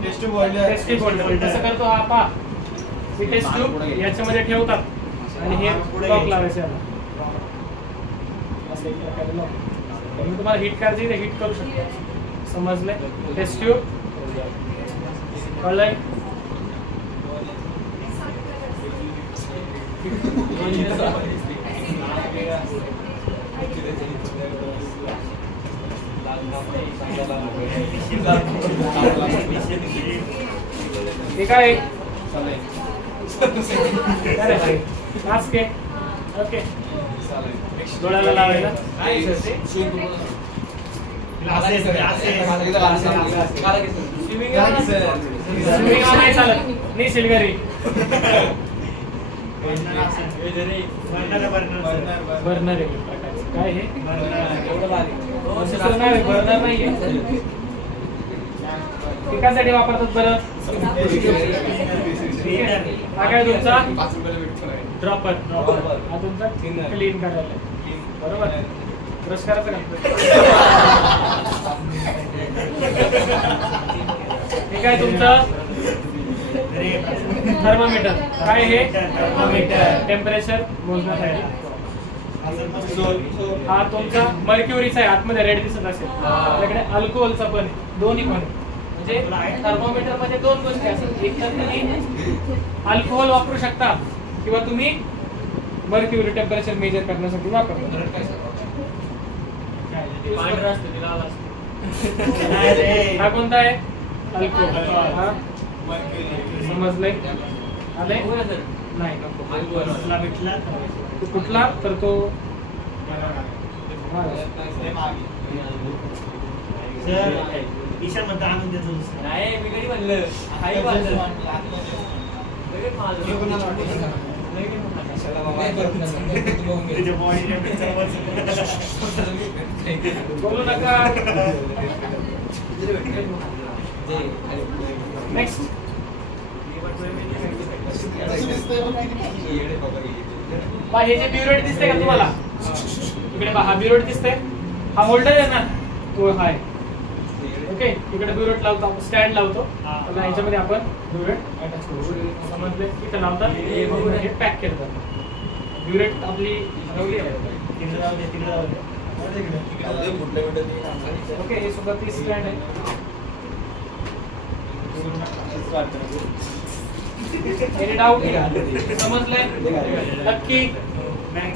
Test holder. कसं करतो हा? पहा. ही टेस्ट ट्यूब याच्यामध्ये ठेवतात आणि हे लॉक लावायचे. मी तुम्हाला हिट करायची ते हिट करू शकतो. समजले? टेस्ट ट्यूब कळलंय? ठीक आहे. मास्क आहे. ओके. डोळ्याला लावायला नाही चालत. नाही सिलगरी बर्नर आहे. काय हे? बर्नर नाहीये. पिकासाठी वापरतात बरं? हा काय तुमचा ड्रॉपर, हा तुमचा क्लीन करायला, बरोबर? ब्रश करायचं का? हे काय तुमचं थर्मामीटर, काय हे टेम्परेचर मोजण्यासाठी. हा तुमचा मर्क्युरीचा आहे, आतमध्ये रेड दिसत असेल. आपल्याकडे अल्कोहोलचा पण आहे, दोन्ही पण आहे. म्हणजे थर्मोमीटर मध्ये दोन गोष्टी असतात, एक तर तुम्ही अल्कोहोल वापरू शकता किंवा तुम्ही मर्क्युरी टेम्परेचर मेजर करण्यासाठी वापरता. हा कोणता आहे? अल्कोहोल. हा समजलंय? आले नाही तो कुठला तर तो ईशान म्हणता आणून देतो. नाही मी कधी म्हणलं काही बोलू नका. नेक्स्ट हे जे ब्युरेट दिसते का तुम्हाला इकडे पहा, ब्युरेट दिसते. हा होल्डर आहे ना, तो हा आहे. ओके, इकडे ब्युरेट लावतो, स्टँड लावतो. याच्यामध्ये आपण ब्युरेट अटॅच करू. समजले? इथे लावतात, हे पॅक केलं जातं. ब्युरेट आपली ओके, हे सुद्धा ती स्टँड आहे. डाऊट समजलंय नक्की?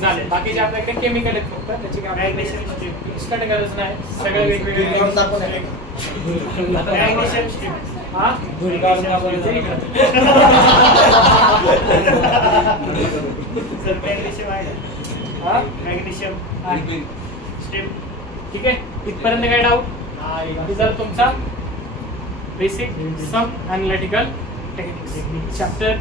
झाले. बाकीचे आपल्याकडे केमिकल आहेत फक्त, त्याची काय गरज नाही. सगळे वेगवेगळे ठीक आहे. इथपर्यंत काय डाऊट? जर तुमचा basic some analytical techniques chapter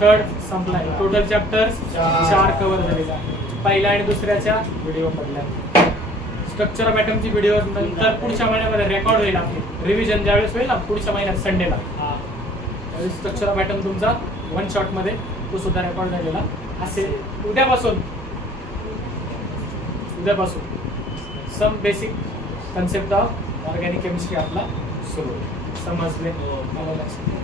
third संपलाय. टोटल चॅप्टर 4 कव्हर झालेले आहे. पहिल्या आणि दुसऱ्याच्या व्हिडिओ मधल्या. स्ट्रक्चर ऑफ ॲटमची व्हिडिओ नंतर पुढच्या महिन्यामध्ये रेकॉर्ड होईल. आपली रिव्हिजन ज्यावेळेस होईल ना पुढच्या महिन्यात संडेला, स्ट्रक्चर ऑफ ॲटम तुमचा 1 शॉट मध्ये तो सुद्धा रेकॉर्ड झालेला असेल. उद्यापासून some basic concept of organic chemistry आपला सुरू. समजले? मला लक्षात.